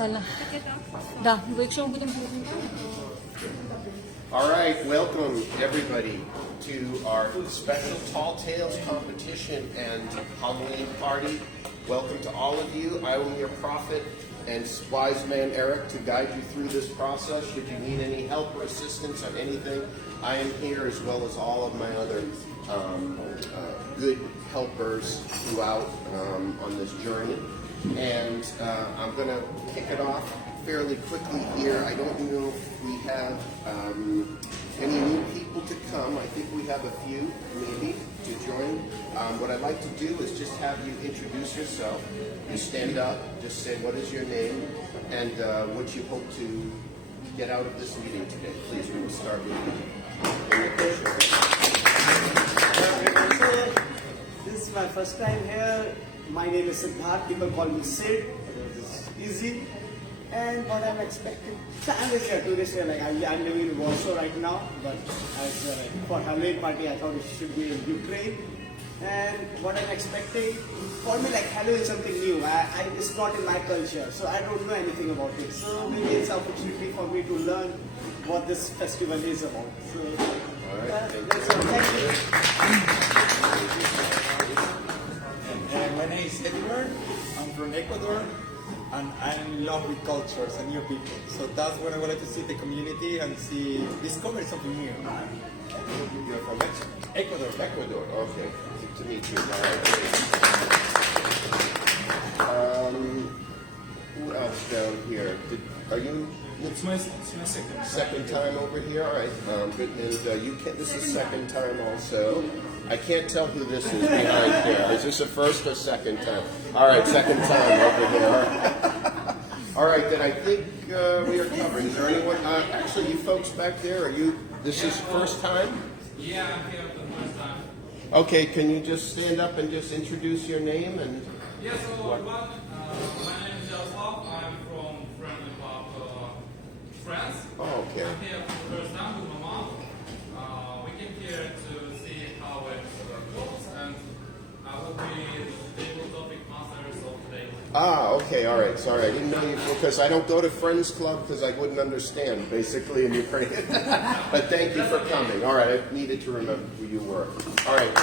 Нормально. Да, вы якщо ми будемо... All right, welcome everybody to our special Tall Tales competition and Halloween party. Welcome to all of you. I am your prophet and wise man Eric to guide you through this process. Should you need any help or assistance on anything, I am here, as well as all of my other good helpers throughout on this journey. And I'm going to kick it off fairly quickly here. I don't know if we have any new people to come. I think we have a few, maybe, to join. What I'd like to do is just have you introduce yourself. You stand up, just say what is your name and what you hope to get out of this meeting today. Please, we will start with you. This is my first time here. My name is Siddharth. People call me Sid. It's easy. And what I'm expecting, families here, tourists here, like I'm living in Warsaw right now, but as for Halloween party, I thought it should be in Ukraine. And what I'm expecting, for me, like Halloween is something new. It's not in my culture, so I don't know anything about it. So maybe it's an opportunity for me to learn what this festival is about. So, that's all. Thank you. My name is Edward. I'm from Ecuador. And I'm in love with cultures and new people. So that's what I wanted to see the community and discover something new. You're from Ecuador. Ecuador, okay. To meet you. Who else down here? Are you? It's my second time over here. All right. Good. And you can. This is second time also. I can't tell who this is behind here. Is this a first or second time? All right, second time over here. All right, then I think we are covered. Is there anyone? Actually, you folks back there, are you? This is first time? Yeah, I'm here for the first time. Okay, can you just stand up and just introduce your name and? Yeah, so everyone, my name is Yaroslav. I'm from Friendly Club, France. Oh, okay. I'm here for the first time with my mom. We came here to see how it goes, and I will be the Toastmasters of today. Ah, okay, all right. Sorry, I didn't know you, because I don't go to Friends Club because I wouldn't understand, basically, in Ukrainian. But thank you for coming. All right, I needed to remember who you were. All right,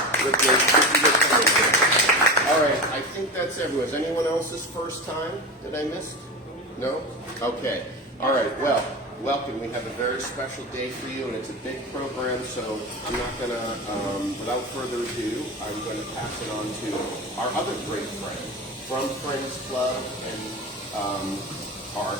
all right, I think that's everyone. Is anyone else's first time that I missed? No? Okay. All right, well, welcome. We have a very special day for you, and it's a big program, so I'm not going to, without further ado, I'm going to pass it on to our other great friend from Friends Club and our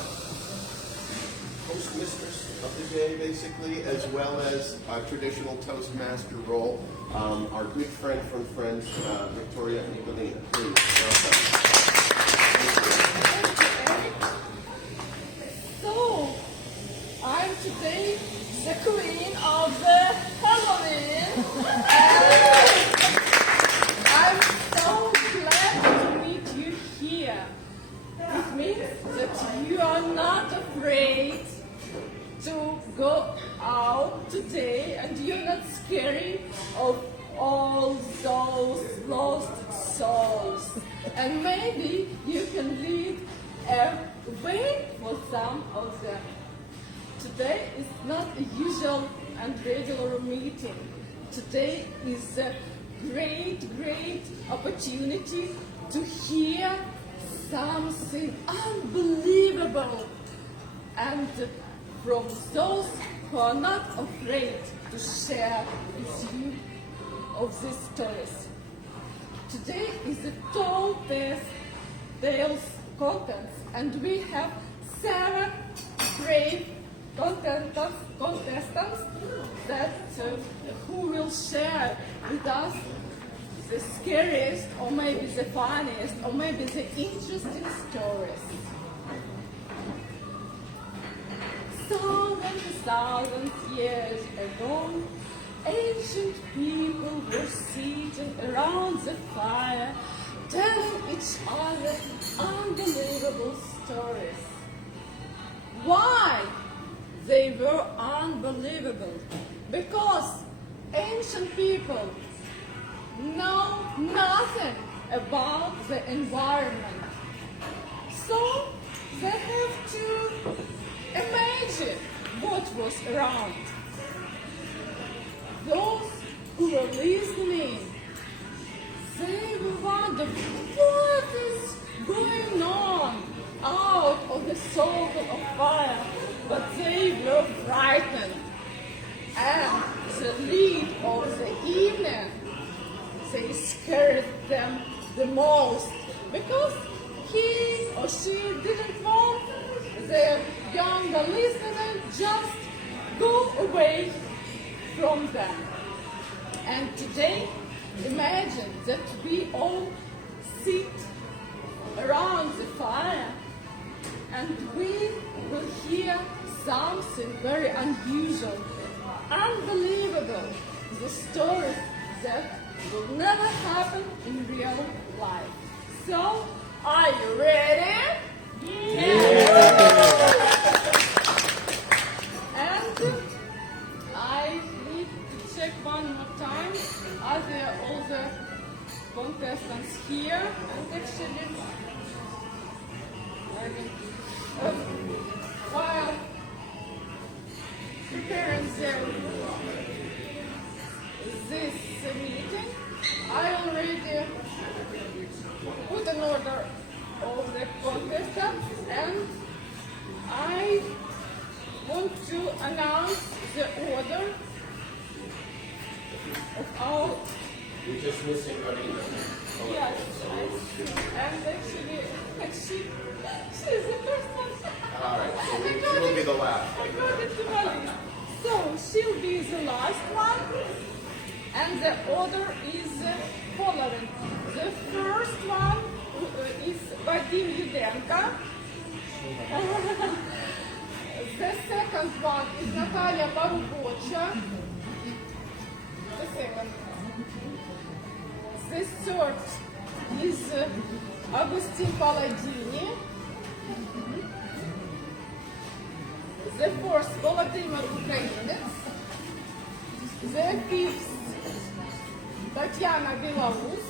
Toastmasters of the day, basically, as well as a traditional Toastmaster role. Our good friend from Friends, Victoria and Evelina. Please, welcome. So, I'm today the queen of the Halloween, and I'm so glad to meet you here. It means that you are not afraid to go out today, and you're not scared of all those lost souls. And maybe you can lead a way for some of them. Today is not a usual and regular meeting. Today is a great opportunity to hear something unbelievable, and from those who are not afraid to share with you of these stories. Today is the Tall Tales contest, and we have 7 brave contestants that who will share with us the scariest, or maybe the funniest, or maybe the interesting stories. Thousands years ago, ancient people were sitting around the fire, telling each other unbelievable stories. Why they were unbelievable? Because ancient people know nothing about the environment. So they have was around. Those who were listening, they were wondering what is going on out of the circle of fire, but they were frightened. And the lead of the evening, they scared them the most because he or she didn't want the younger listener just go away from them. And today, imagine that we all sit around the fire and we will hear something very unusual, unbelievable, the stories that will never happen in real life. So, are you ready? And I need to check one more time. Are there all the contestants here? And actually, while preparing this meeting, I already put an order of the contestants, and I want to announce the order of our. We're just missing Marina. Yes, and actually, she's the first one. All right, so she will be the last. According to my list. So she'll be the last one, and the order is following. The first one is Vadim Yudenko. The second one is Natalia Barubocha. The second. The third is Agustin Palladini. The fourth, Volodymyr Ukrainets. The fifth, Tatiana Belarus.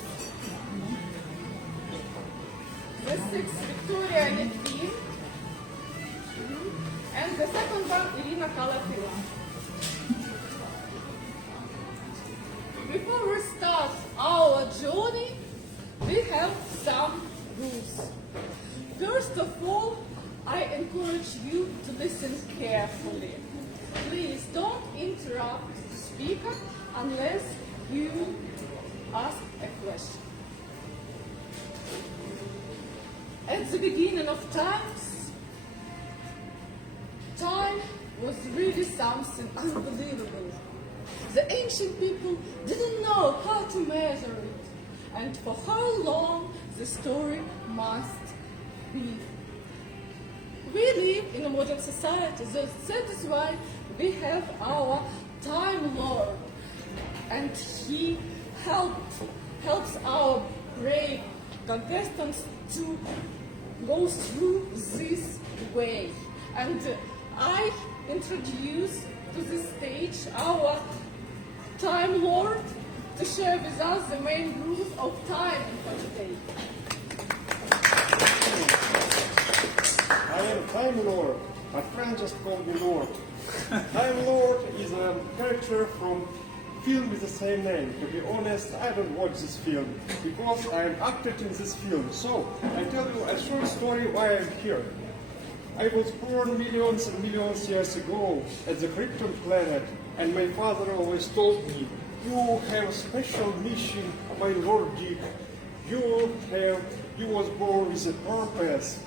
The sixth, Victoria Litvin. And the second one, Irina Kalafila. Before we start our journey, we have some rules. First of all, I encourage you to listen carefully. Please don't interrupt the speaker unless you ask a question. At the beginning of times, time was really something unbelievable. The ancient people didn't know how to measure it, and for how long the story must be. We live in a modern society, so that is why we have our Time Lord, and he helps our brave contestants to go through this way. And I introduce to the stage our Time Lord to share with us the main rules of time for today. I am Time Lord. My friend just called me Lord. Time Lord is a character from film with the same name. To be honest, I don't watch this film because I am actor in this film. So I tell you a short story why I'm here. I was born millions and millions years ago at the Krypton planet, and my father always told me, "You have a special mission, my Lord Dick. You was born with a purpose.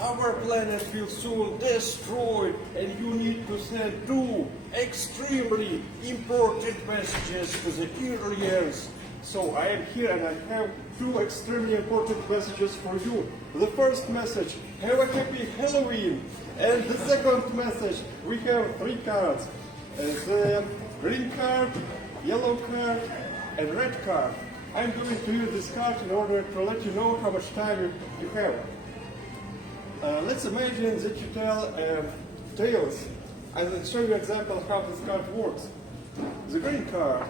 Our planet will soon destroy, and you need to send two extremely important messages to the earliers." So I am here and I have two extremely important messages for you. The first message, have a happy Halloween. And the second message, we have three cards. The green card, yellow card, and red card. I'm going to use this card in order to let you know how much time you have. Let's imagine that you tell tales. I will show you an example of how this card works. The green card.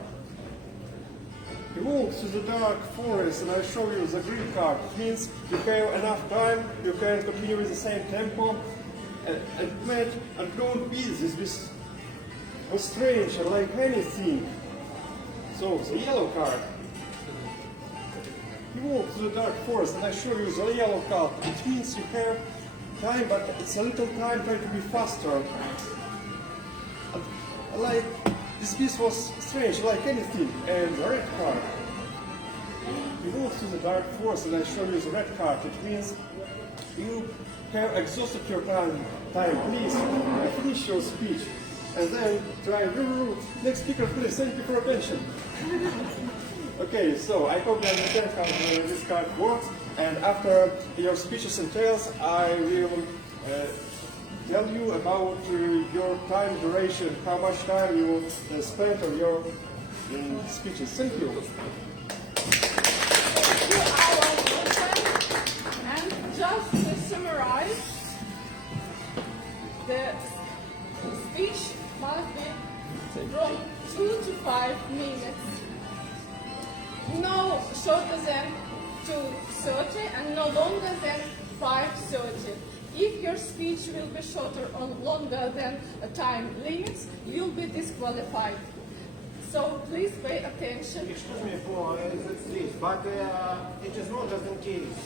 You walk through the dark forest and I show you the green card. It means you have enough time, you can continue with the same tempo. and met unknown beings. This was strange, like anything. So, the yellow card. You walk through the dark forest and I show you the yellow card. It means you have time, but it's a little time, try to be faster. And, like, this piece was strange, like anything. And the red card. You walk through the dark forest and I show you the red card. It means you have exhausted your time. Please, finish your speech. And then try, next speaker, please, thank you for attention. Okay, so I hope you understand how this card works, and after your speeches and tales, I will tell you about your time duration, how much time you will spend on your speeches. Thank you. And just to summarize, the speech must be from 2 to 5 minutes. No shorter than 2:30 and no longer than 5:30. If your speech will be shorter or longer than a time limits, you'll be disqualified. So please pay attention. Excuse me for this, but it is not just in case.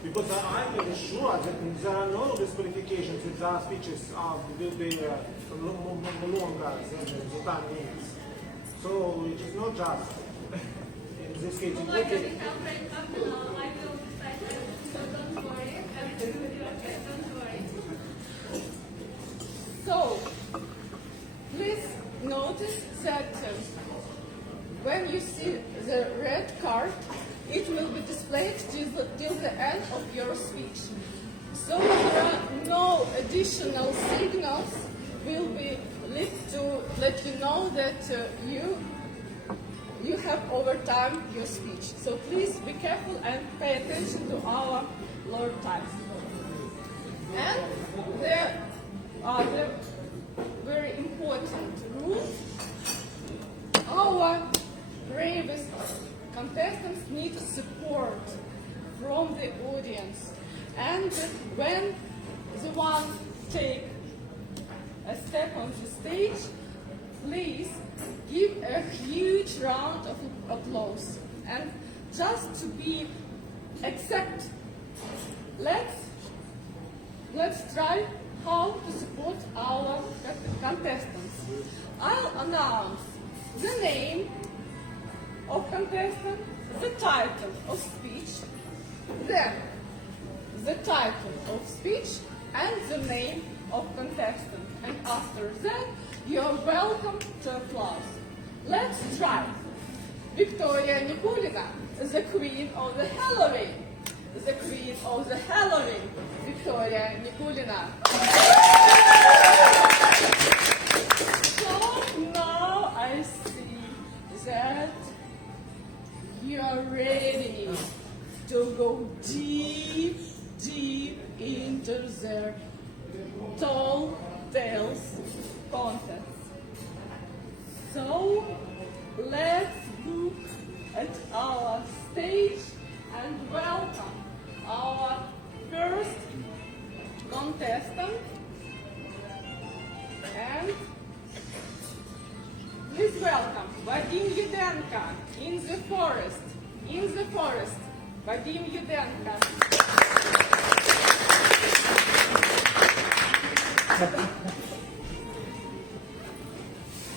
Because I'm very sure that there are no disqualifications if the speeches will be longer than the time limits. So it is not just in this case. Well, like the conference after all, I will decide, so don't worry. Everything will be okay, don't worry. So, please notice that when you see the red card, it will be displayed till the end of your speech. So there are no additional signals will be lit to let you know that you have overtime your speech. So please be careful and pay attention to our Lord times. And there are the very important rules. Our bravest contestants need support from the audience. And when the one take a step on the stage, please give a huge round of applause. And just to be exact, let's try how to support our contestants. I'll announce the name of contestant, the title of speech, then the title of speech and the name of contestant. And after that, you're welcome to applause. Let's try. Victoria Nikulina, the queen of the Halloween. The queen of the Halloween, Victoria Nikulina. So now I see that you are ready to go deep, deep into the tall tales contest. So let's look at our stage and welcome our first contestant. And please welcome Vadim Yudenko in the forest. In the forest, Vadim Yudenko.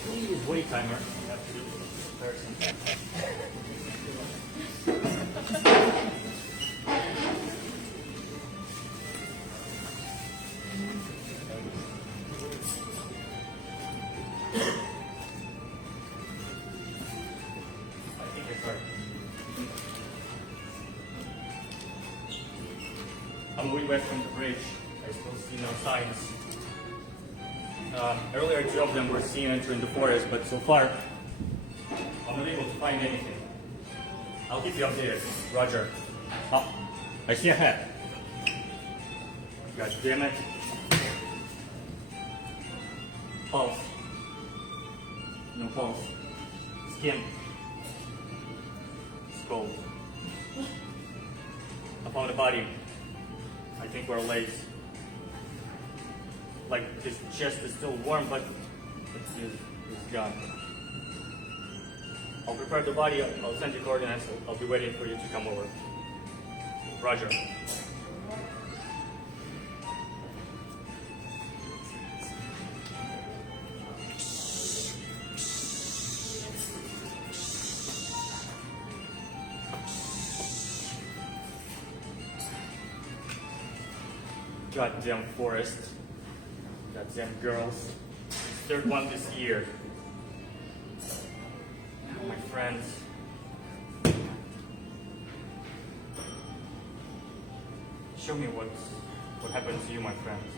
Please wait timer. You have to do this in person. I think I started. I'm moving west from the bridge. I still see no signs. Earlier, 2 of them were seen entering the forest, but so far, I'm not able to find anything. I'll keep you updated. Roger. Oh, I see a hat. God damn it. Pulse. No pulse. Skin. Skull. I found a body. I think we're late. like his chest is still warm, but he's gone. I'll prepare the body. I'll send you coordinates. I'll be waiting for you to come over. Roger. Goddamn forest. Goddamn girls. Third one this year. Now, my friends. Show me what happened to you, my friends,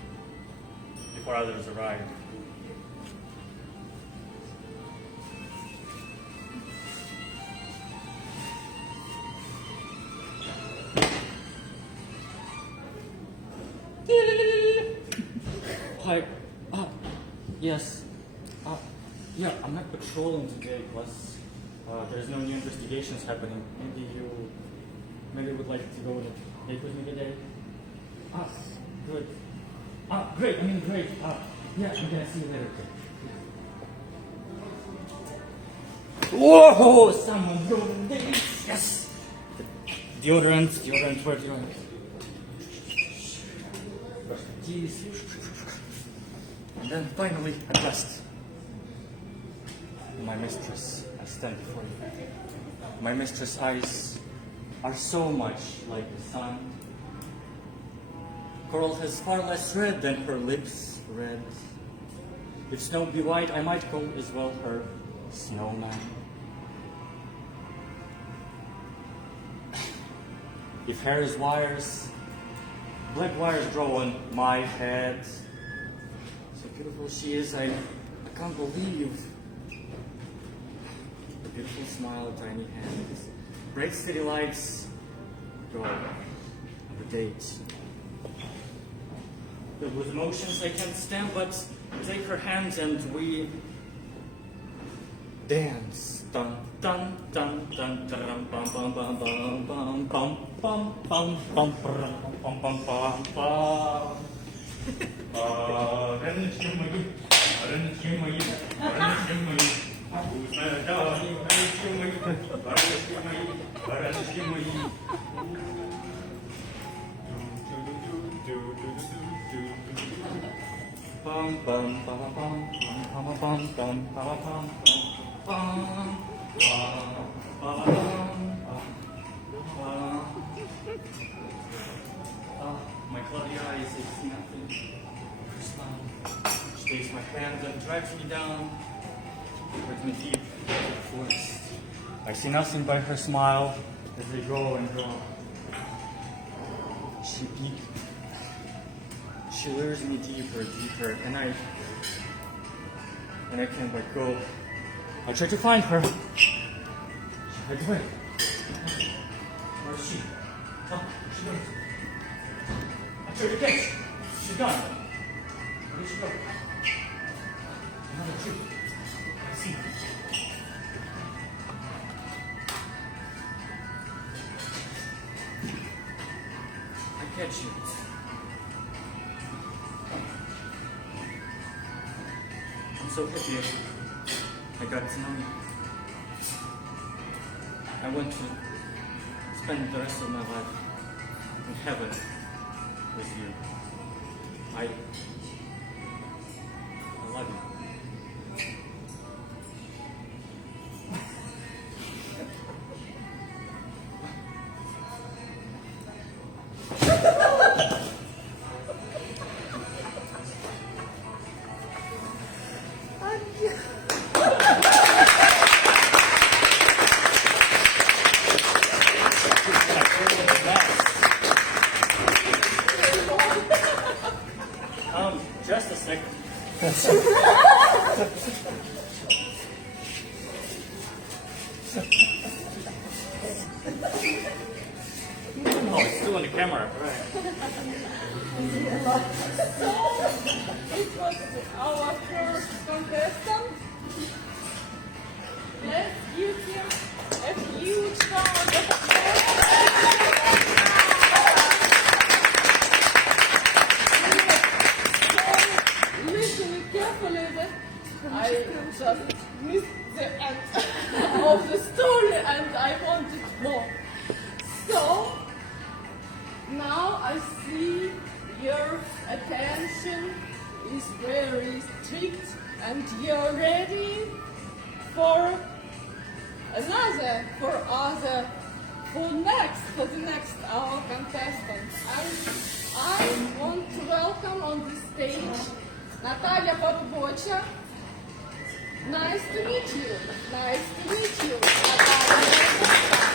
before others arrive. Hi. Yes. Yeah, I'm not patrolling today, plus there's no new investigations happening. Maybe you would like to go on a date with me today? Good. Great, great. Yeah, I'm gonna see you later. Whoa! Someone broke the date! Yes! Deodorant, where deodorant? Jeez. And then finally, at last, my mistress, I stand before you. My mistress' eyes are so much like the sun. Coral has far less red than her lips red. If snow be white, I might call as well her snowman. If hair is wires, black wires grow on my head. So beautiful she is, I can't believe. The beautiful smile, tiny hands, bright city lights, go on the date. Filled with emotions I can't stand, but take her hands and we dance. Dun dun dun dun dun bum bum bum bum bum bum bum bum bum bum bum bum bum. Bum bum bum bum bum bum bum bum bum my cloudy eyes see nothing. Her smile. She takes my hand and drags me down, with me deep into the forest. I see nothing but her smile as they grow and grow. She lures me deeper, and I can't let go. I try to find her. She hides away. Where is she? She goes. I try to catch. She's gone. Where did she go? Another tree. I see her. I catch you. I'm so happy I got to know you. I want to spend the rest of my life in heaven with you. I love you. Just a second. Oh, it's still on the camera, right? So, it was our first contestant. Let's give him a huge round of applause. I just missed the end of the story and I wanted more. So, now I see your attention is very strict and you're ready for the next our contestant. And I want to welcome on the stage Natalia Podbocha. Nice to meet you. Nice to meet you, Natalia.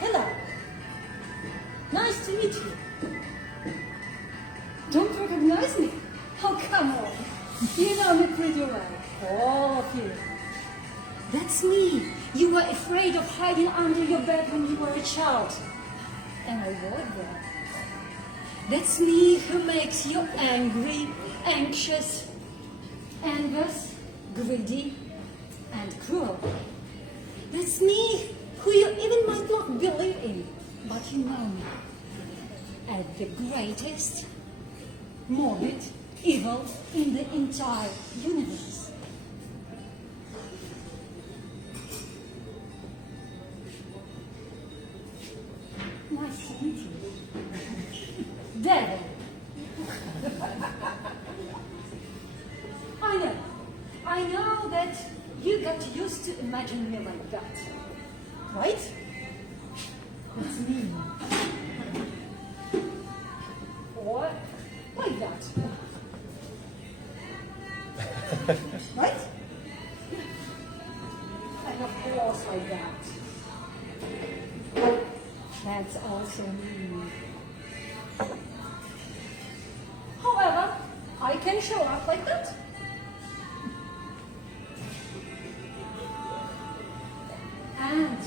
Hello. Nice to meet you. Don't recognize me? Oh, come on. You know me pretty well. All of you. That's me. You were afraid of hiding under your bed when you were a child. And I was there. That's me who makes you angry, anxious, envious, greedy, and cruel. That's me who you even might not believe in, but you know me. At the greatest, morbid evil in the entire universe. Nice to meet you. Devil. I know that you got used to imagine me like that, right? That's me. Or like that. Right? And of course like that. That's also me. However, I can show up like that. And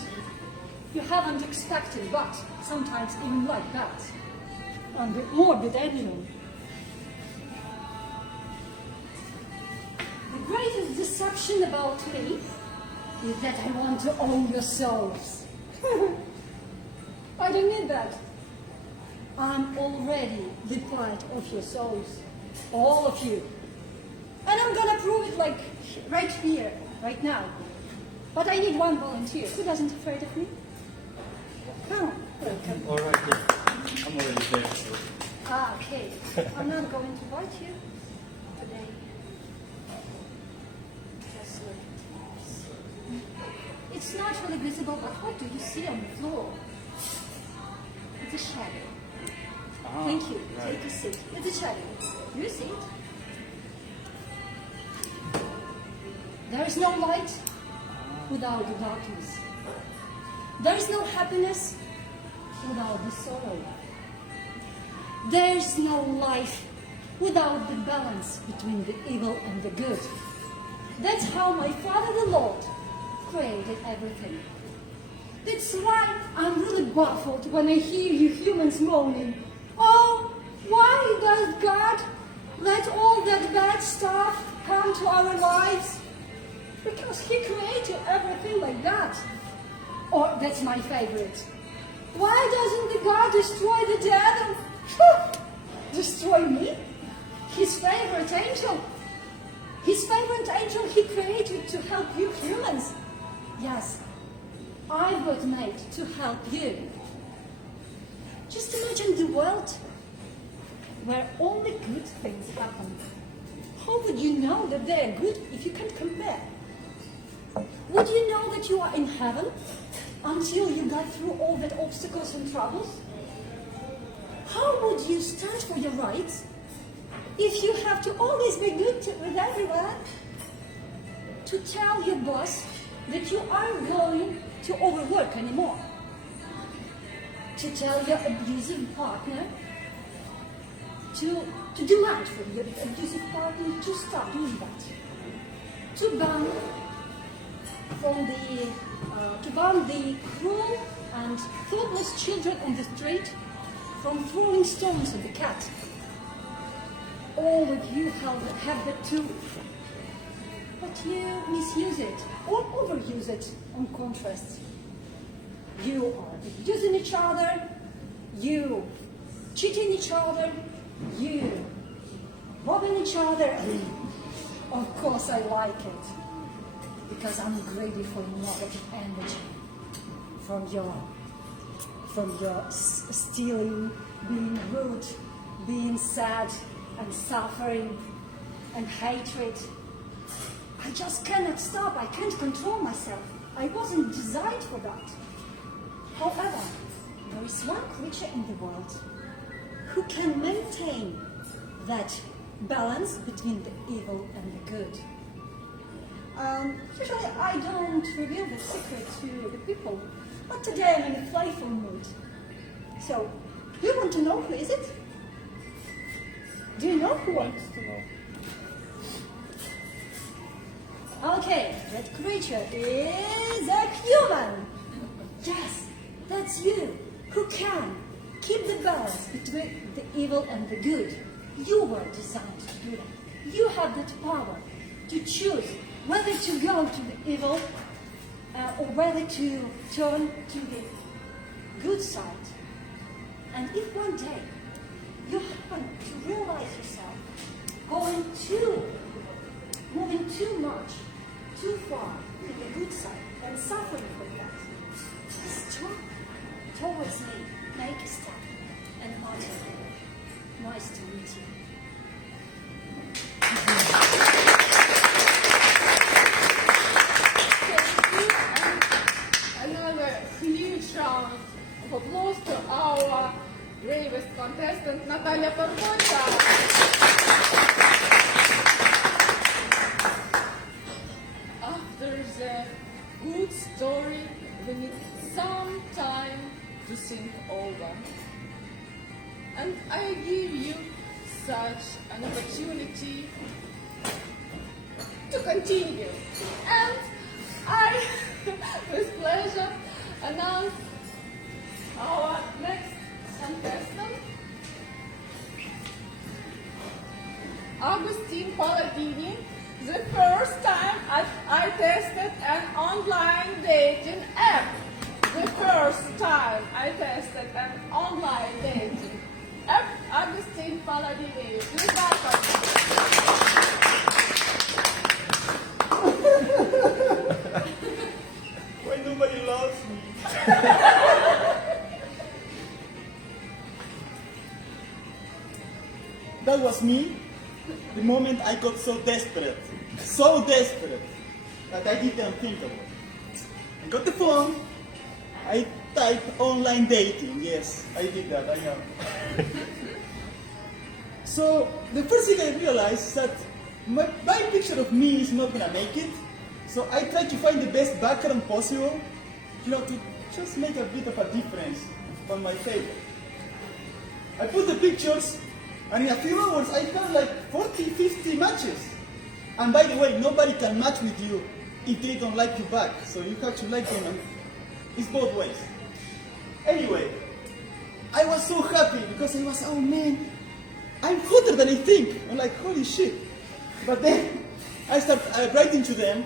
you haven't expected, but sometimes even like that. On the morbid angel. The greatest deception about me is that I want to own your souls. I don't need that. I'm already the part of your souls. All of you. And I'm gonna prove it like right here, right now. But I need one volunteer. Who doesn't afraid of me? Come on. All right, yeah. I'm already there. So. Okay. I'm not going to bite you today. Just like this. It's not really visible, but what do you see on the floor? It's a shadow. Ah, Thank you. right. Take a seat. It's a shadow. You see it? There is no light without the darkness. There is no happiness without the sorrow. There is no life without the balance between the evil and the good. That's how my Father the Lord created everything. That's why I'm really baffled when I hear you humans moaning, oh, why does God let all that bad stuff come to our lives? Because He created everything like that. Or, that's my favorite. Why doesn't the God destroy the dead and destroy me? His favorite angel. His favorite angel He created to help you humans. Yes, I was made to help you. Just imagine the world where only good things happen. How would you know that they are good if you can't compare? Would you know that you are in heaven until you got through all that obstacles and troubles? How would you stand for your rights if you have to always be good with everyone? To tell your boss that you aren't going to overwork anymore. To tell your abusive partner to demand from your abusive partner to stop doing that. To ban the cruel and thoughtless children on the street from throwing stones at the cat. All of you have that too. But you misuse it or overuse it on contrast. you are abusing each other, you cheating each other, you robbing each other. Of course I like it, because I'm greedy for negative energy from your stealing, being rude, being sad and suffering and hatred. I just cannot stop. I can't control myself. I wasn't designed for that. However, there is one creature in the world who can maintain that balance between the evil and the good. Usually I don't reveal the secret to the people, but today I'm in a playful mood. So, do you want to know who is it? Do you know who wants to know? Okay, that creature is a human. Yes, that's you, who can keep the balance between the evil and the good. You were designed to do that. You have that power to choose whether to go to the evil or whether to turn to the good side. And if one day you happen to realize yourself moving too much, too far to the good side and suffering from that, stop towards me, make a step and utter, nice to meet you. Another huge round of applause to our bravest contestant, Natalia Podgorka. After the good story, we need some time to think over. And I give you such an opportunity to continue. And I, with pleasure, announce our next contestant, Agustin Palladini. The first time I tested an online dating app. The first time I tested an online dating app, Agustin Palladini. Please welcome. Why nobody loves me? That was me, the moment I got so desperate that I did the unthinkable. I got the phone, I typed online dating. Yes, I did that, I know. So the first thing I realized is that my picture of me is not gonna make it. So I tried to find the best background possible, to just make a bit of a difference on my table. I put the pictures, and in a few hours I found like 40, 50 matches. And by the way, nobody can match with you if they don't like you back. So you have to like them, and it's both ways. Anyway, I was so happy because I was, oh man, I'm hotter than I think. I'm like, holy shit. But then I started writing to them,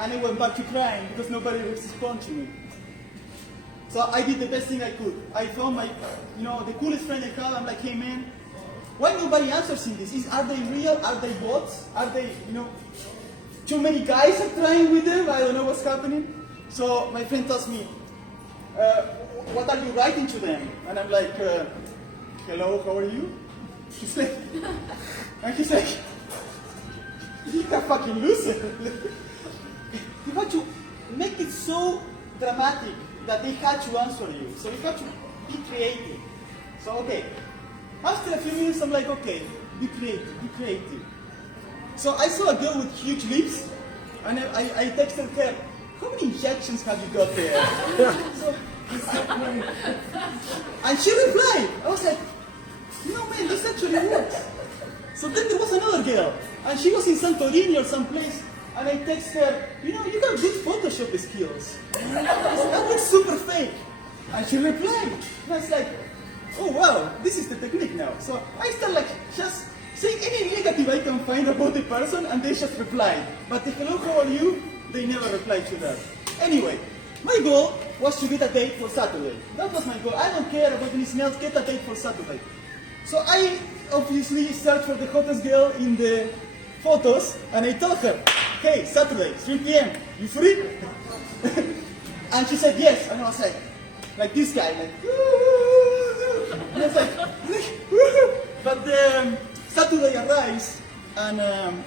and I went back to crying because nobody would respond to me. So I did the best thing I could. I found my, the coolest friend I have. I'm like, hey man, why nobody answers in this? Are they real? Are they bots? Are they, too many guys are trying with them? I don't know what's happening. So my friend tells me, what are you writing to them? And I'm like, hello, how are you? He's like, you're a fucking loser. You have to make it so dramatic that they had to answer you. So you have to be creative. So, okay. After a few minutes, I'm like, okay, be creative, be creative. So I saw a girl with huge lips, and I texted her, how many injections have you got there? And she replied. I was like, no man, this actually works. So then there was another girl, and she was in Santorini or someplace, and I texted her, you have good Photoshop skills. That looks super fake. And she replied. And I was like, oh wow, this is the technique now. So I start just saying any negative I can find about the person, and they just reply. But the hello, how are you? They never reply to that. Anyway, my goal was to get a date for Saturday. That was my goal. I don't care about anything else, get a date for Saturday. So I obviously searched for the hottest girl in the photos, and I told her, hey, Saturday, 3 p.m., you free? And she said yes, and I was like this guy, like, and I was like, but Saturday arrives, and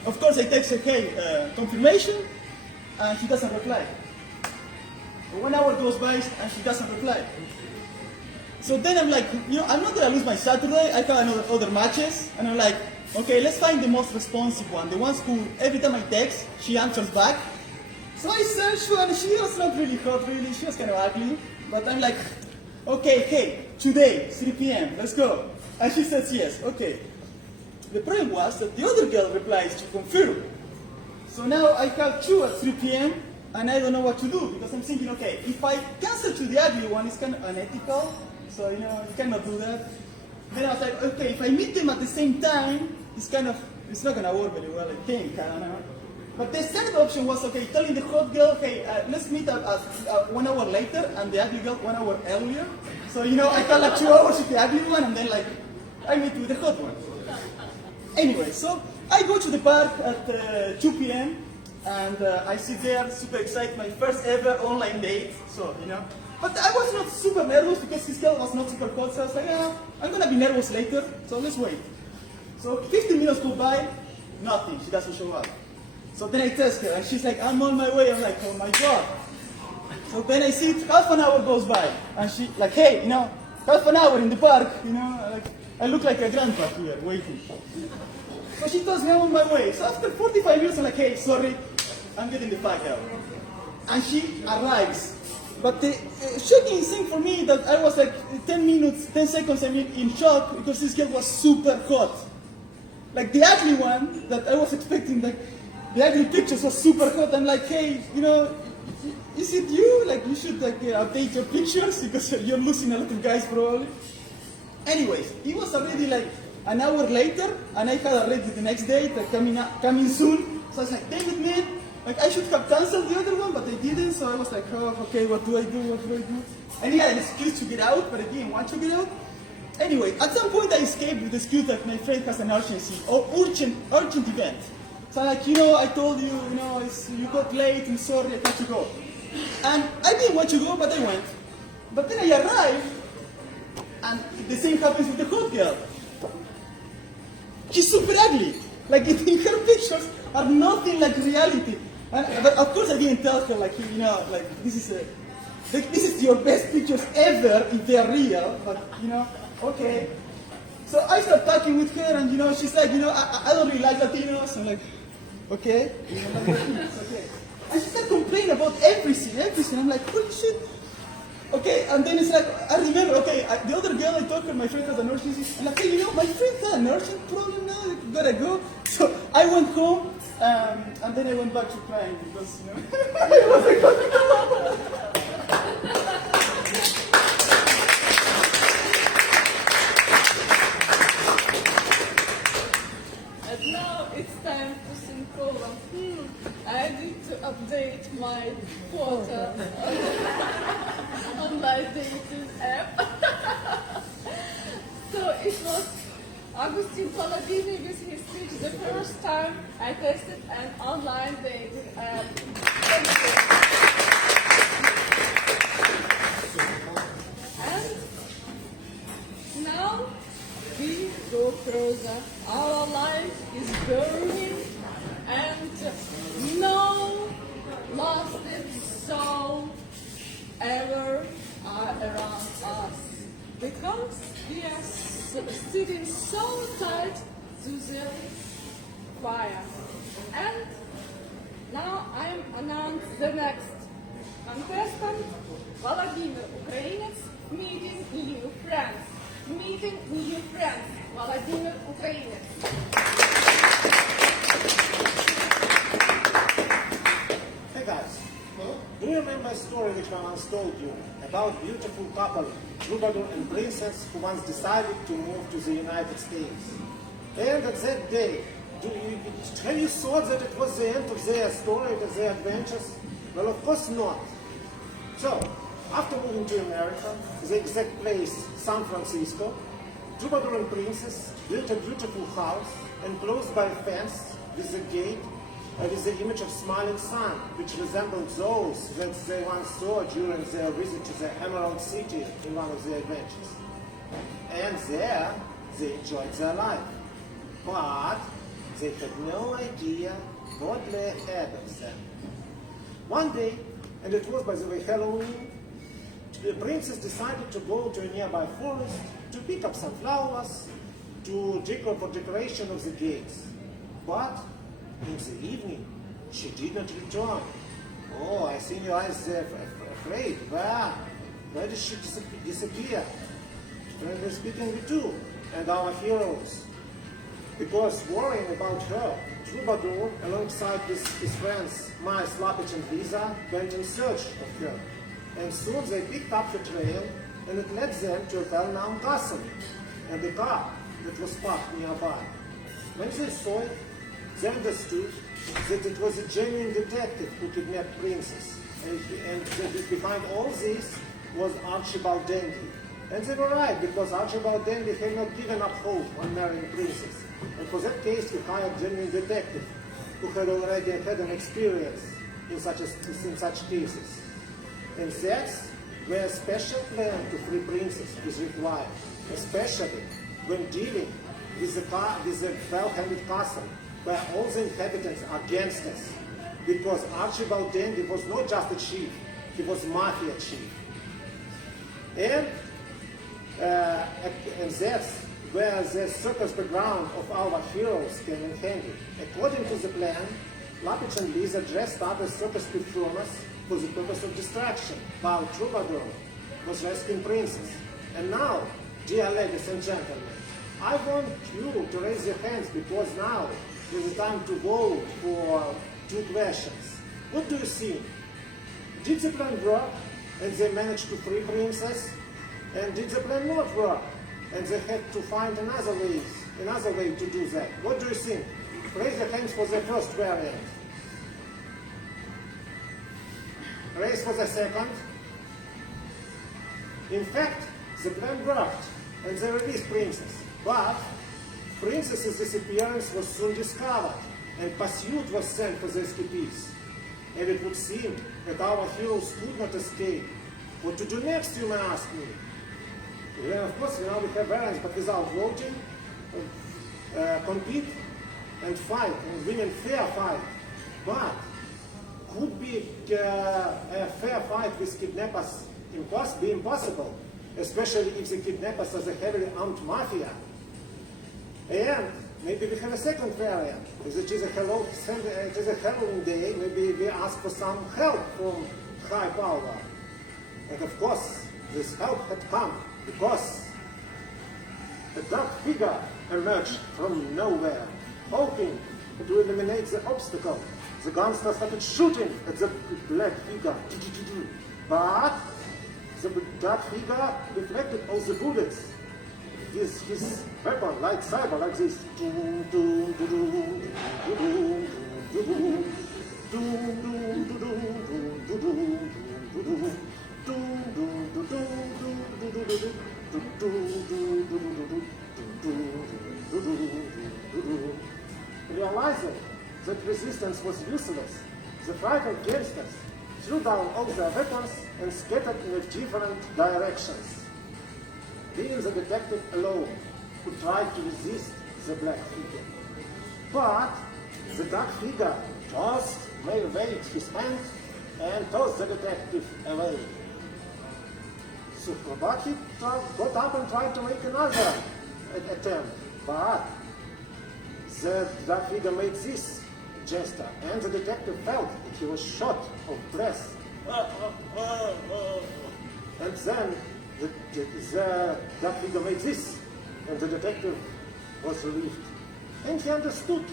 of course I text her, hey, confirmation, and she doesn't reply. 1 hour goes by, and she doesn't reply. So then I'm like, I'm not gonna lose my Saturday, I have other matches, and I'm like, okay, let's find the most responsive one, the ones who, every time I text, she answers back. So I searched for her, and she was not really hot, really, she was kind of ugly, but I'm like, okay, hey, today, 3 p.m., let's go. And she says yes, okay. The problem was that the other girl replies to confirm. So now I have 2 at 3 p.m., and I don't know what to do, because I'm thinking, okay, if I cancel to the ugly one, it's kind of unethical, so, you cannot do that. Then I was like, okay, if I meet them at the same time, it's not going to work very well, I think, I don't know. But the second option was, okay, telling the hot girl, hey, let's meet at 1 hour later, and the ugly girl 1 hour earlier. So, I had like 2 hours with the ugly one, and then like, I meet with the hot one. Anyway, so I go to the park at 2 p.m., and I sit there, super excited, my first ever online date, so, But I was not super nervous because this girl was not super hot, so I was like, I'm going to be nervous later, so let's wait. So 15 minutes go by, nothing, she doesn't show up. So then I text her, and she's like, I'm on my way. I'm like, oh my God. So then I see half an hour goes by, and she like, hey, half an hour in the park, like, I look like a grandpa here, waiting. So she tells me I'm on my way. So after 45 minutes, I'm like, hey, sorry, I'm getting the fuck out. And she arrives. But the shocking thing for me that I was like 10 seconds, in shock, because this girl was super hot. Like the ugly one that I was expecting, like, the ugly pictures was super hot. I'm like, hey, is it you? Like, you should update your pictures because you're losing a lot of guys probably. Anyways, it was already like an hour later, and I had already the next date coming soon. So I was like, damn it, man. Like, I should have cancelled the other one, but I didn't. So I was like, oh, okay, what do I do? And he had an excuse to get out, but I didn't want to get out. Anyway, at some point I escaped with the excuse that my friend has an urgency or urgent event. So I'm like, I told you, you got late, I'm sorry, I had to go. And I didn't want to go, but I went. But then I arrived, and the same happens with the hot girl. She's super ugly. Like, her pictures are nothing like reality. But of course I didn't tell her, like, like, this is your best pictures ever if they are real, but, okay. So I started talking with her, and, she's like, I don't really like Latinos. I'm like, okay. Okay. And she started complaining about everything. I'm like, holy shit. Okay, and then it's like, I remember, okay, the other girl I talked to, my friend has an urgency. I'm like, hey, my friend had an urgent problem now, I gotta go. So I went home, and then I went back to crying because, it wasn't going to go. And now it's time to think over. I need to update my photo on my dating app. So it was Agustin Paladini with his speech the first time I tested an online dating app. Thank you. And now we go further. Our life is burning, and no lasted soul ever are around us, because we are sitting so tight to the fire. And now I'm announced the next contestant, Vladimir Ukrainец, meeting new friends. Meeting new friends, Vladimir Ukrainец. Hey guys, do you remember a story which I once told you about a beautiful couple, troubadour and princess, who once decided to move to the United States? And at that day, have you thought that it was the end of their story, of their adventures? Well, of course not. So, After moving to America, the exact place, San Francisco, Troubadour and Princess built a beautiful house enclosed by a fence with a gate with the image of smiling sun, which resembled those that they once saw during their visit to the Emerald City in one of their adventures. And there, they enjoyed their life. But they had no idea what lay ahead of them. One day, and it was, by the way, Halloween, the princess decided to go to a nearby forest to pick up some flowers to for decoration of the gates. But in the evening, she did not return. Oh, I see your eyes afraid. Where did she disappear? Friendly speaking, we too, and our heroes. Because worrying about her, Troubadour, alongside his friends Mice, Lapich, and Lisa, went in search of her. And soon they picked up the trail, and it led them to a well-known castle, and a car that was parked nearby. When they saw it, they understood that it was a genuine detective who kidnapped Princess, and that behind all this was Archibald Dandy. And they were right, because Archibald Dandy had not given up hope on marrying Princess. And for that case, he hired a genuine detective who had already had an experience in such cases. And that's where a special plan to free Princess is required, especially when dealing with a well-handled castle where all the inhabitants are gangsters. Because Archibald Dandy was not just a chief, he was mafia chief. And that's where the circus background of our heroes came in handy. According to the plan, Lapich and Lisa dressed up as circus performers for the purpose of distraction, while Troubadour was rescuing Princess. And now, dear ladies and gentlemen, I want you to raise your hands because now is the time to vote for 2 questions. What do you think? Did the plan work and they managed to free Princess? And did the plan not work and they had to find another way to do that? What do you think? Raise your hands for the first variant. Raise for the second. In fact, the plan worked and they released Princess. But Princess's disappearance was soon discovered and pursuit was sent for the escapees. And it would seem that our heroes could not escape. What to do next, you may ask me? Well, of course, now we have variants, but without voting, compete and fight, and win a fair fight. But could be a fair fight with kidnappers be impossible, especially if the kidnappers are the heavily armed mafia. And maybe we have a second variant. If it is a Halloween day, maybe we ask for some help from high power. And of course, this help had come because a dark figure emerged from nowhere, hoping to eliminate the obstacle. The gunster started shooting at the black figure. But the dark figure deflected all the bullets with his weapon, lightsaber, like this. Realizing that resistance was useless, the frightened gangsters threw down all their weapons and scattered in different directions. Being the detective alone, who tried to resist the black figure. But the dark figure just waved his hand and tossed the detective away. So, but he got up and tried to make another attempt. But the dark figure made this gesture, and the detective felt that he was short of breath. And then the dark figure made this, and the detective was relieved. And he understood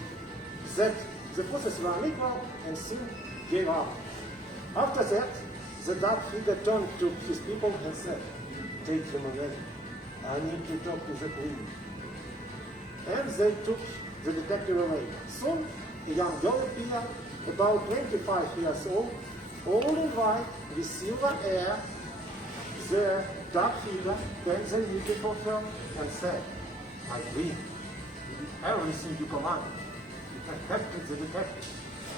that the forces were unequal, and soon gave up. After that, the dark figure turned to his people and said, "Take him away. I need to talk to the queen." And they took the detective away. Soon, a young girl appeared, about 25 years old, all in white, with silver hair, The dark figure bent the knee before her and said, "My queen, everything you command. You can capture the detective.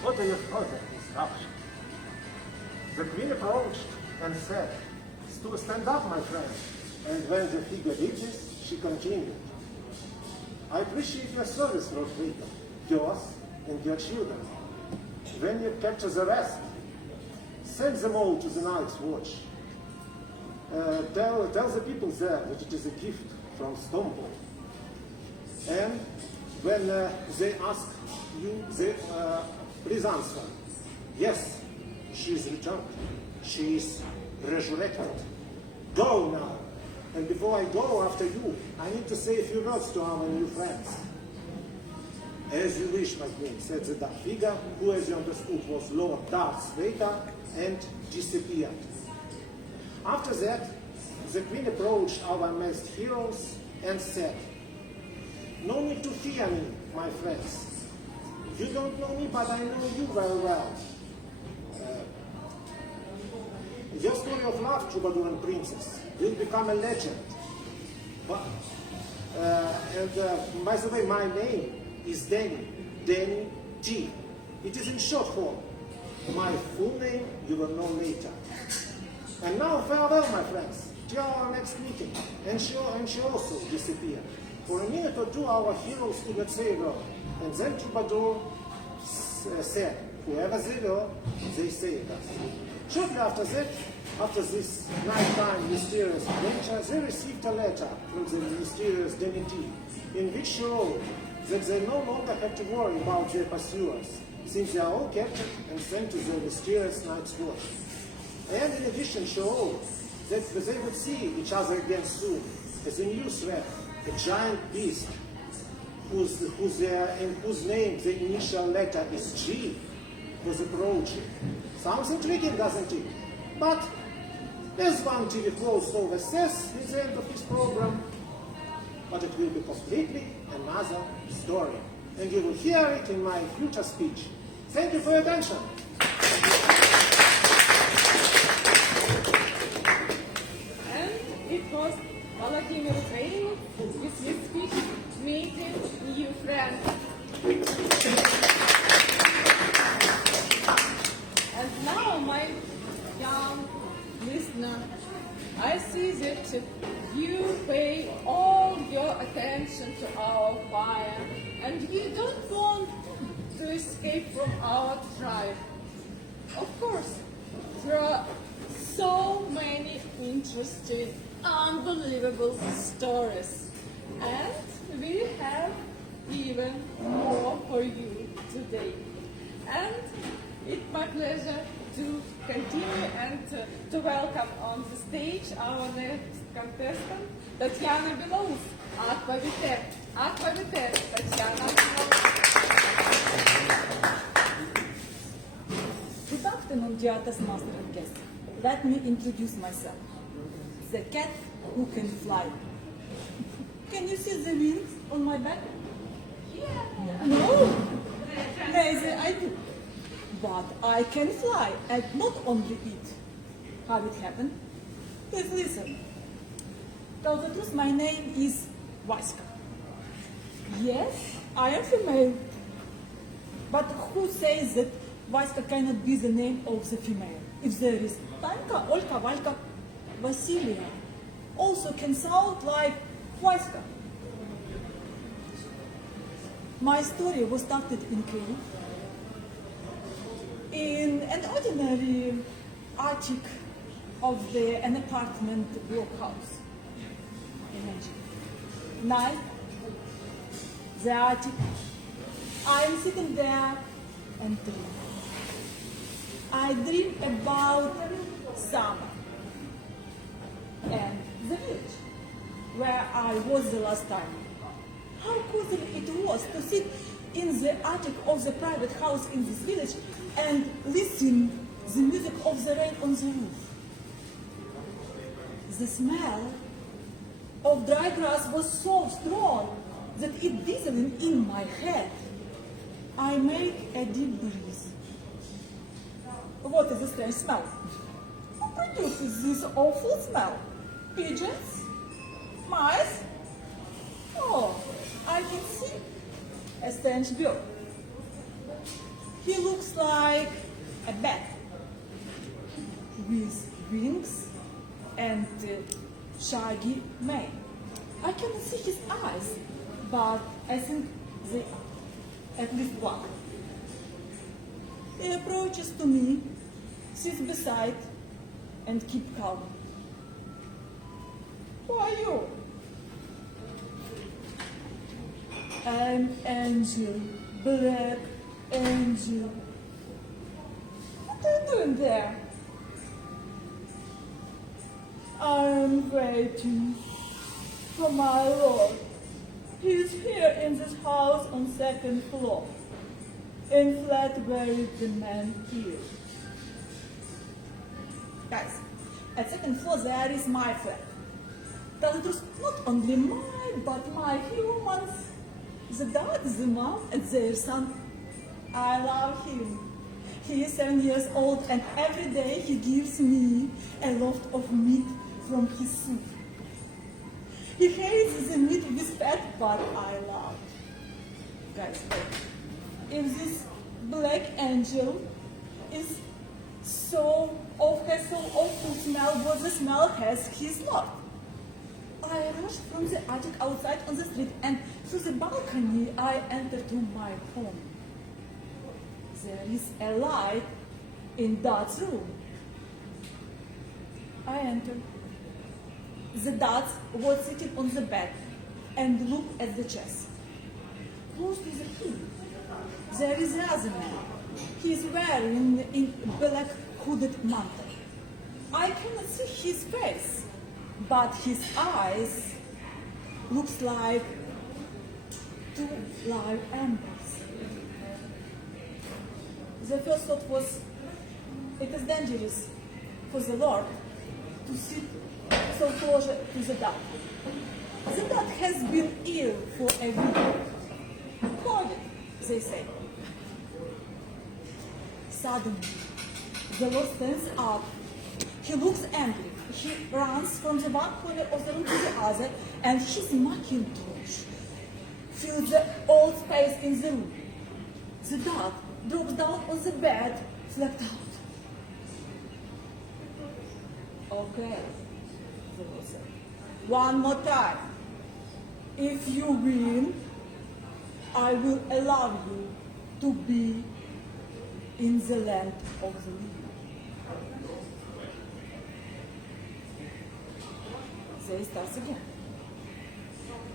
What are your further instructions?" The queen approached and said, "Stand up, my friend." And when the figure did this, she continued, "I appreciate your service, Lord Figure, yours and your children. When you capture the rest, send them all to the Night's Watch. Tell the people there that it is a gift from Stonewall. And when they ask you, please answer, yes, she is returned. She is resurrected. Go now. And before I go after you, I need to say a few words to our new friends." "As you wish, my queen," said the dark figure, who, as you understood, was Lord Darth Vader, and disappeared. After that, the queen approached our masked heroes and said, "No need to fear me, my friends. You don't know me, but I know you very well. Your story of love, Troubadour and Princess, will become a legend. But, by the way, my name is Danny T. It is in short form. My full name you will know later. And now farewell, my friends, till our next meeting." And she also disappeared. For a minute or two, our heroes could not say a word. And then Troubadour said, "Whoever they were, they saved us." Shortly after that, after this nighttime mysterious adventure, they received a letter from the mysterious Danny T, in which she wrote that they no longer have to worry about their pursuers, since they are all captured and sent to the mysterious Night's Watch. And in addition, she wrote that they would see each other again soon, as a new threat, a giant beast, in whose name the initial letter is G, was approaching. Sounds intriguing, doesn't it? But, as one TV host always says at the end of his program, but it will be completely another story. And you will hear it in my future speech. Thank you for your attention. And it was Vladimir Ukrainov with his speech, meeting new friends. And now, my young listener, I see that you pay all your attention to our fire, and you don't want to escape from our tribe. Of course, there are so many interesting, unbelievable stories, and we have even more for you today. And it's my pleasure to continue and to welcome on the stage our next contestant, Tatiana Belarus. Aqua Viter, Tatiana Belarus. Good afternoon, dear Toastmasters guests. Let me introduce myself. The cat who can fly. Can you see the wings on my back? Yeah. No? Lazy, I do. But I can fly, and not only it. How it happened? Please listen. Tell the truth, my name is Vaska. Yes, I am female. But who says that Vaska cannot be the name of the female? If there is Tanka, Olka, Valka, Vasilia, also can sound like Vaska. My story was started in Kyiv, in an ordinary attic of an apartment blockhouse. Imagine. Night, the attic. I am sitting there and dream. I dream about summer and the village where I was the last time. How cozy it was to sit in the attic of the private house in this village and listen the music of the rain on the roof. The smell of dry grass was so strong that it whistling in my head. I make a deep breath. What is the strange smell? Oh, produces this awful smell? Pigeons? Mice? Oh, I can see a strange bird. He looks like a bat with wings and shaggy mane. I cannot see his eyes, but I think they at least one. He approaches to me, sits beside, and keep calm. Who are you? I'm Angel, Black Angel. What are you doing there? I'm waiting for my Lord. He's here in this house on second floor, in flat where the man here. Guys, at second floor there is my flat. Tell the truth, not only mine, but my humans. The dad, the mom, and their son. I love him. He is 7 years old, and every day he gives me a loaf of meat from his soup. He hates the meat with fat, but I love. Guys, if this black angel is has so awful smell, what the smell has, he's not. I rushed from the attic outside on the street, and through the balcony I entered to my home. There is a light in Dad's room. I entered. The Dad was sitting on the bed and looked at the chest. Close to the key, there is another man. He is wearing a black hooded mantle. I cannot see his face, but his eyes looks like two live embers. The first thought was, it is dangerous for the Lord to sit so close to the dad. The dad has been ill for a week. COVID, they say. Suddenly, the Lord stands up. He looks angry. He runs from the one corner of the room to the other, and his Macintosh fills the old space in the room. The dad drops down on the bed, flapped out. Okay, the Lord said. One more time. If you win, I will allow you to be in the land of the living. They start again.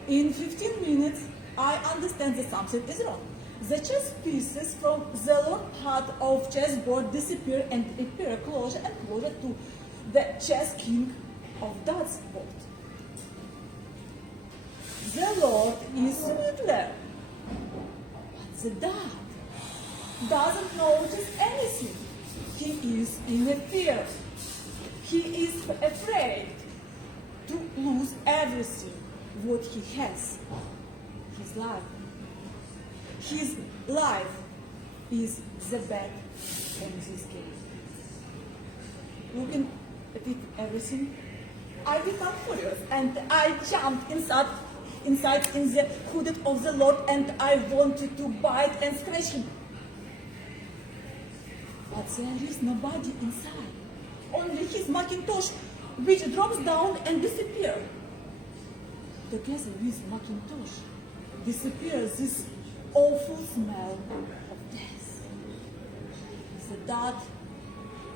In 15 minutes, I understand that something is wrong. The chess pieces from the lower part of chessboard disappear and appear closer and closer to the chess king of Dad's board. The Lord is Riddler, but the Dad doesn't notice anything. He is in a fear. He is afraid to lose everything what he has. His life. His life is the bet in this game. Looking at it, everything, I become furious and I jumped inside in the hooded of the Lord, and I wanted to bite and scratch him. But there is nobody inside. Only his Macintosh, which drops down and disappears. Together with Macintosh disappears this awful smell of death. The dad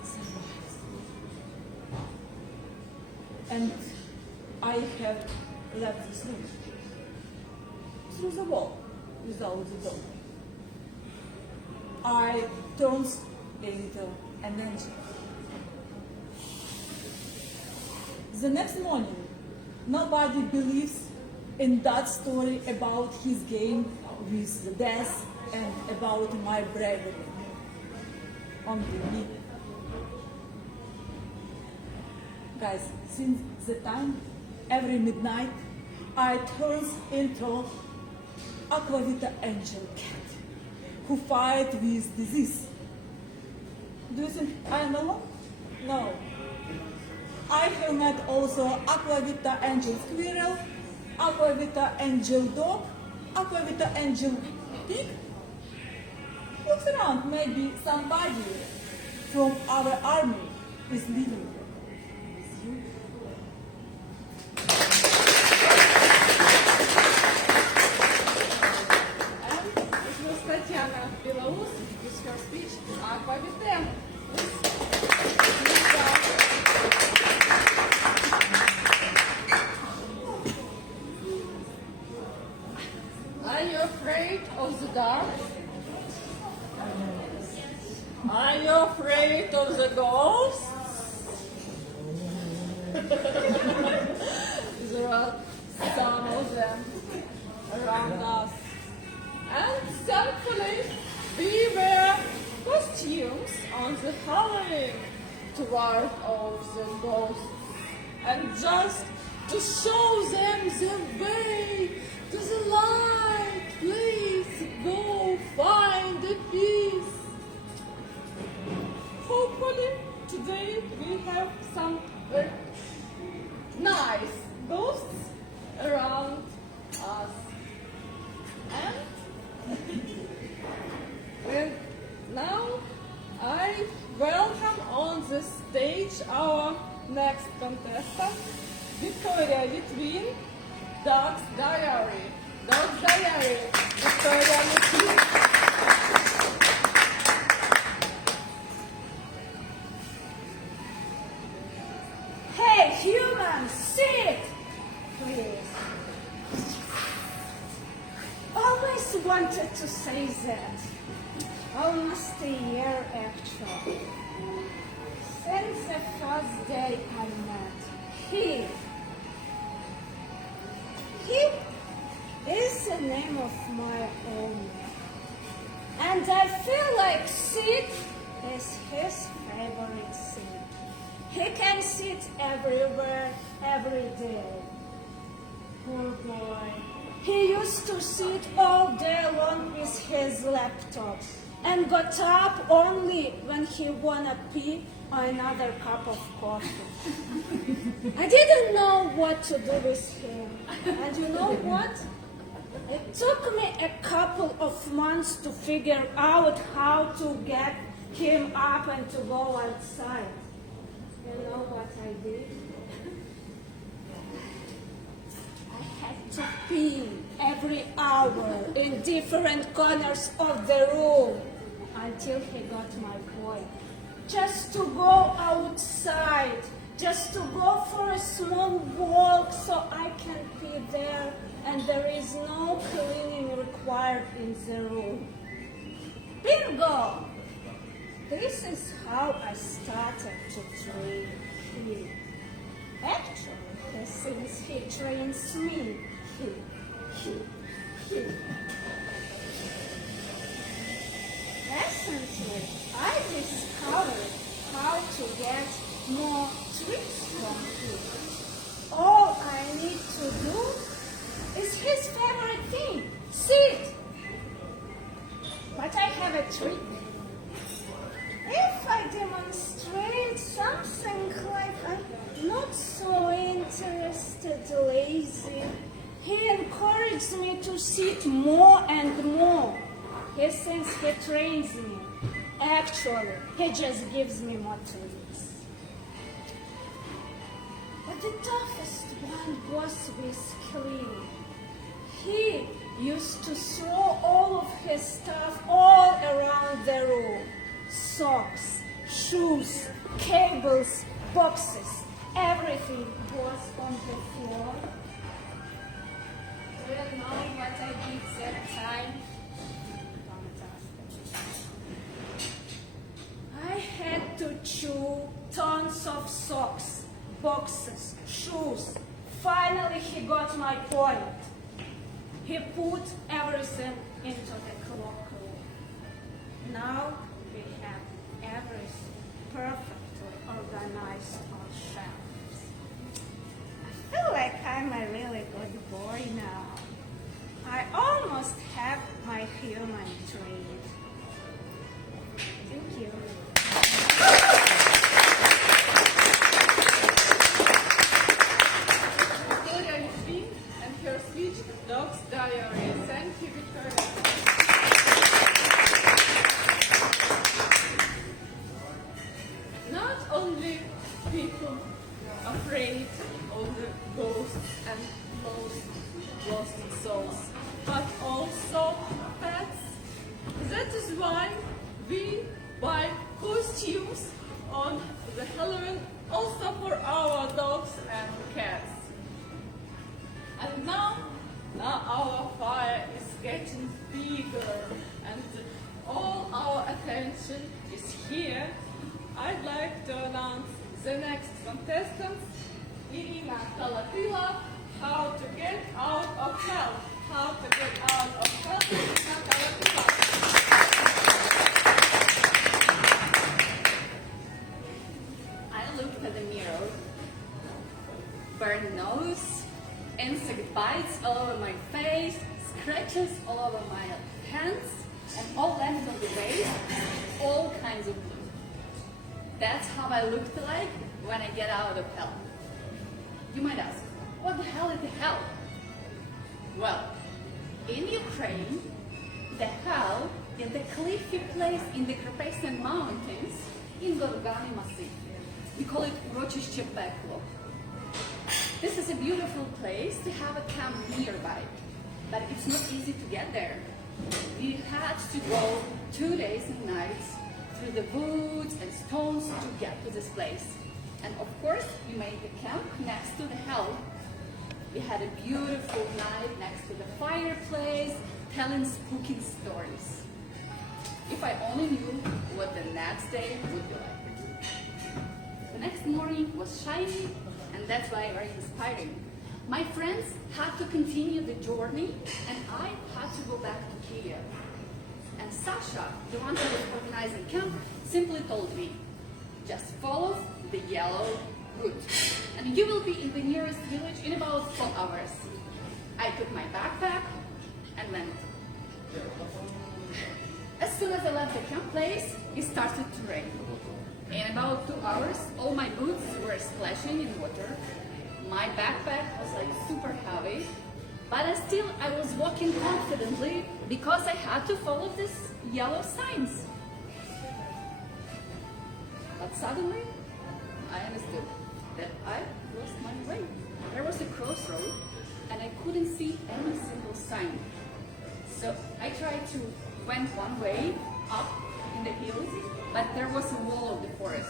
survives. And I have left this room through the wall without the door. I turned into an angel. The next morning, nobody believes in that story about his game with the death and about my bravery. Only me. Guys, since the time, every midnight, I turn into Aquavita angel cat who fight with disease. Do you think I'm alone? No. I have met also Aquavita Angel Squirrel, Aquavita Angel Dog, Aquavita Angel Pig. Look around, maybe somebody from our army is living with you. And it was Tatiana Belarus with her speech Aquavita. Are you afraid of the dark? Are you afraid of the ghosts? There are some of them around us. And thankfully, we wear costumes on the Halloween to ward off the ghosts and just to show them the way to the light. Please go find the peace. Hopefully today we have some very nice ghosts around us. And now I welcome on the stage our next contestant, Victoria Litwin, Dog's Diary. Dog's Diary, Victoria Litwin. Hey, humans, sit! Please. Always wanted to say that. Almost a year, actually. Since the first day I met he. He is the name of my own. And I feel like Sid is his favorite seat. He can sit everywhere, every day. Poor boy. He used to sit all day long with his laptop and got up only when he wanna pee or another cup of coffee. I didn't know what to do with him. And you know what? It took me a couple of months to figure out how to get him up and to go outside. You know what I did? I had to pee every hour in different corners of the room until he got my point. Just to go outside, just to go for a small walk so I can pee there and there is no cleaning required in the room. Bingo! This is how I started to train him. Actually, since he trains me, he. Recently, I discovered how to get more tricks from him. All I need to do is his favorite thing, sit. But I have a trick. If I demonstrate something like I'm not so interested, lazy, he encourages me to sit more and more. He thinks he trains me. Actually, he just gives me more treats. But the toughest one was with cleaning. He used to throw all of his stuff all around the room. Socks, shoes, cables, boxes, everything was on the floor. Do you know what I did that time? I had to chew tons of socks, boxes, shoes. Finally, he got my point. He put everything into the clock room. Now we have everything perfectly organized on shelves. I feel like I'm a really good boy now. I almost have my human trait. Thank you. people afraid of the ghosts and lost souls, but also pets. That is why we buy costumes on the Halloween also for our dogs and cats. And now our fire is getting bigger and all our attention is here. I'd like to announce the next contestants, Irina Kalatila, how to get out of hell. How to get out of hell, Irina Kalatila. I looked at the mirror, burned nose, insect bites all over my face, scratches all over my hands, and all length of the waist, all kinds of blue. That's how I looked like when I get out of hell. You might ask, what the hell is hell? Well, in Ukraine, the hell is the cliffy place in the Carpathian Mountains in Gorgani Massif. We call it Urochische Peklo. This is a beautiful place to have a camp nearby, but it's not easy to get there. We had to go 2 days and nights through the woods and stones to get to this place. And of course, we made the camp next to the hell. We had a beautiful night next to the fireplace, telling spooky stories. If I only knew what the next day would be like. The next morning was shiny, and that's why very inspiring. My friends had to continue the journey, and I had to go back to Kiev. And Sasha, the one who was organizing camp, simply told me, just follow the yellow route, and you will be in the nearest village in about 4 hours. I took my backpack and went. As soon as I left the camp place, it started to rain. In about 2 hours, all my boots were splashing in water. My backpack was like super heavy, but I was walking confidently because I had to follow these yellow signs. But suddenly, I understood that I lost my way. There was a crossroad, and I couldn't see any single sign. So I tried to went one way up in the hills, but there was a wall of the forest.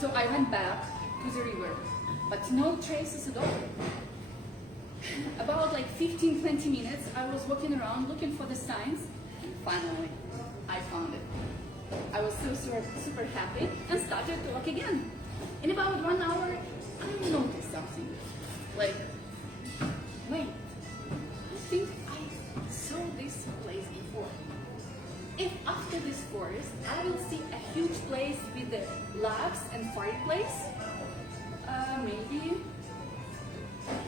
So I went back to the river, but no traces at all. About like 15-20 minutes, I was walking around looking for the signs, and finally, I found it. I was so super happy and started to walk again. In about 1 hour, I noticed something. Like, wait, I think I saw this place before. If after this forest, I will see a huge place with the labs and fireplace, maybe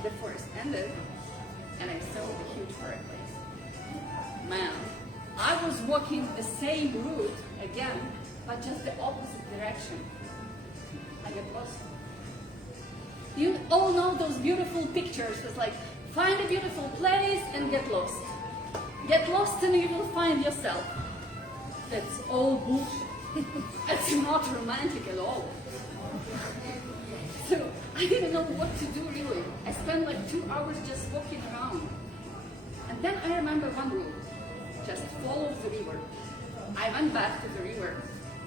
the forest ended and I saw a huge fireplace. Man, I was walking the same route again, but just the opposite direction. I got lost. You all know those beautiful pictures. It's like, find a beautiful place and get lost. Get lost and you will find yourself. That's all bullshit. That's not romantic at all. So I didn't know what to do really. I spent like 2 hours just walking around. And then I remember one rule. Just follow the river. I went back to the river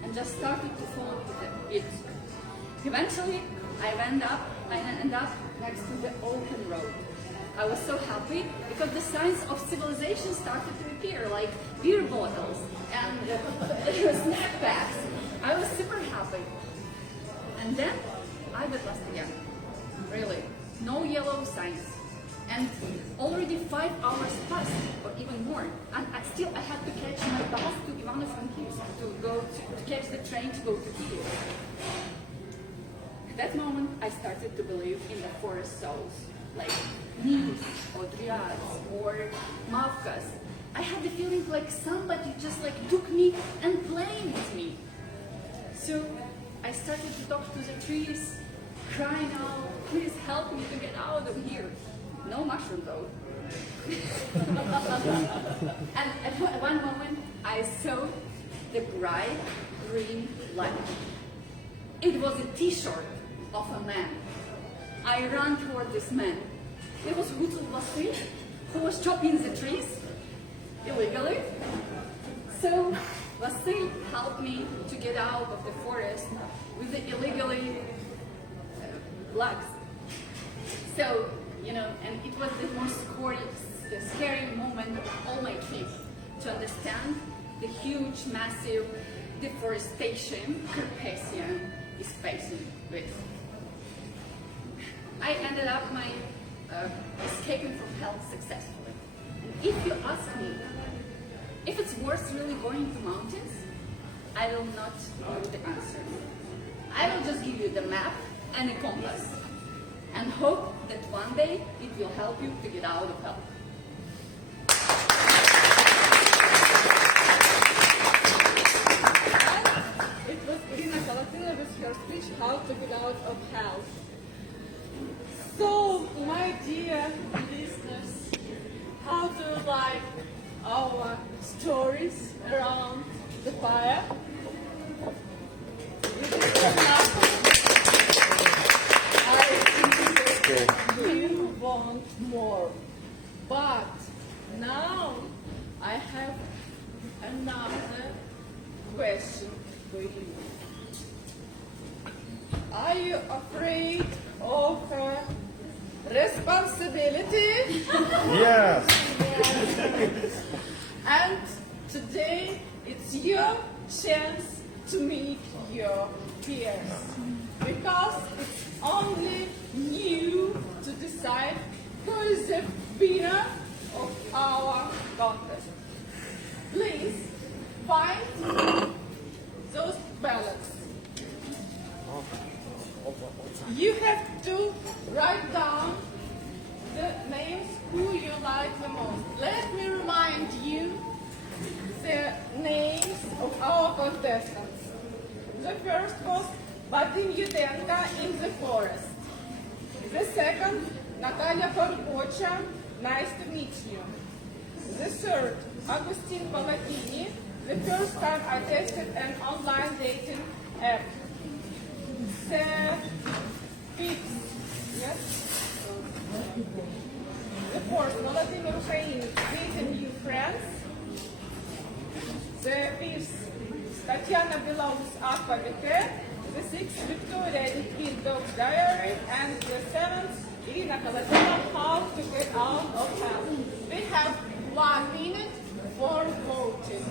and just started to follow it. Eventually, I ended up next to the open road. I was so happy because the signs of civilization started to appear, like beer bottles and snack packs. I was super happy. And then I got lost again. Really, no yellow signs. And already 5 hours passed, or even more. And I had to catch my bus to Ivano-Frankivsk to catch the train to go to Kiev. At that moment, I started to believe in the forest souls, like nymphs or dryads or mavkas. I had the feeling like somebody just like took me and played with me. So I started to talk to the trees, crying out, please help me to get out of here. No mushroom though. And at one moment, I saw the bright green light. It was a t-shirt of a man. I ran toward this man. It was Hutu Vasily, who was chopping the trees illegally. So Vasily helped me to get out of the forest with the illegally logs. So, you know, and it was the most scary moment of all my trip to understand the huge, massive deforestation Carpathian is facing with. I ended up escaping from hell successfully. And if you ask me if it's worth really going to mountains, I will not know the answer. I will just give you the map and a compass and hope that one day it will help you to get out of hell. It was Irina Kalatina with her speech, How to Get Out of Hell. So, my dear listeners, how do you like our stories around the fire? You want more, but now I have another question for you. Are you afraid of responsibility? Yes. And today it's your chance to meet your peers, because it's only you to decide who is the winner of our contest. Please find those ballots. You have to write down the names who you like the most. Let me remind you the names of our contestants. The first was Vadim Yudenka in the forest. The second, Natalia Korkocha, nice to meet you. The third, Agustin Palatini, the first time I tested an online dating app. The fifth, yes? The fourth, Vladimir Ukraine, meeting new friends. The fifth, Tatiana Belarus Aquavite. The sixth, Victoria Litvin Dog's Diary. And the seventh, Irina Kalatina, How to Get Out of Hell. We have 1 minute for voting.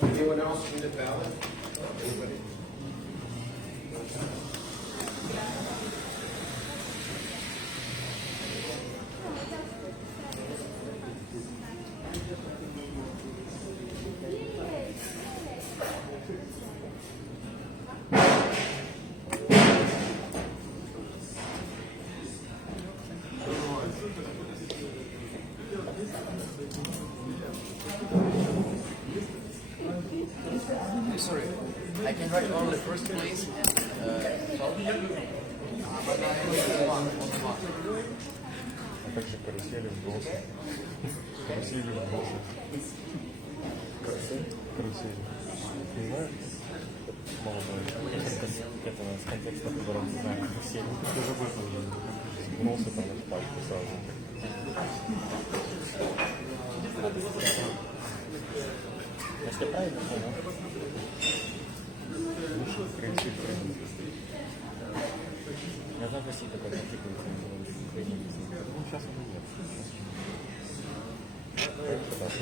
Anyone else need a ballot? Anybody? Sorry, I can write only first place and top, but I only one on the mark. А также карусели в бросы. Карусели в бросы. Карусели. Понимаешь? Молодой. Этого с контекста, которого мы знаем, карусели. Ты же просто носы там в пачку сразу. Если правильно понял. Лучше принцип. Я знаю, что такое практикуется в Украине. Ну, сейчас уже нет. Когда ты...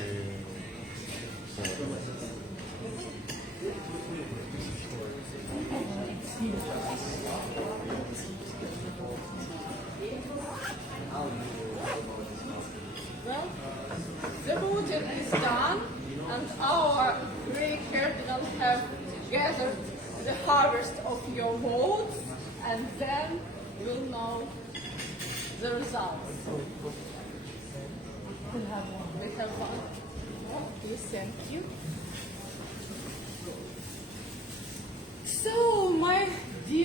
Well, the voting is done, and our great cardinal have gathered the harvest of your votes, and then we'll know the results. We have one. Okay, thank you.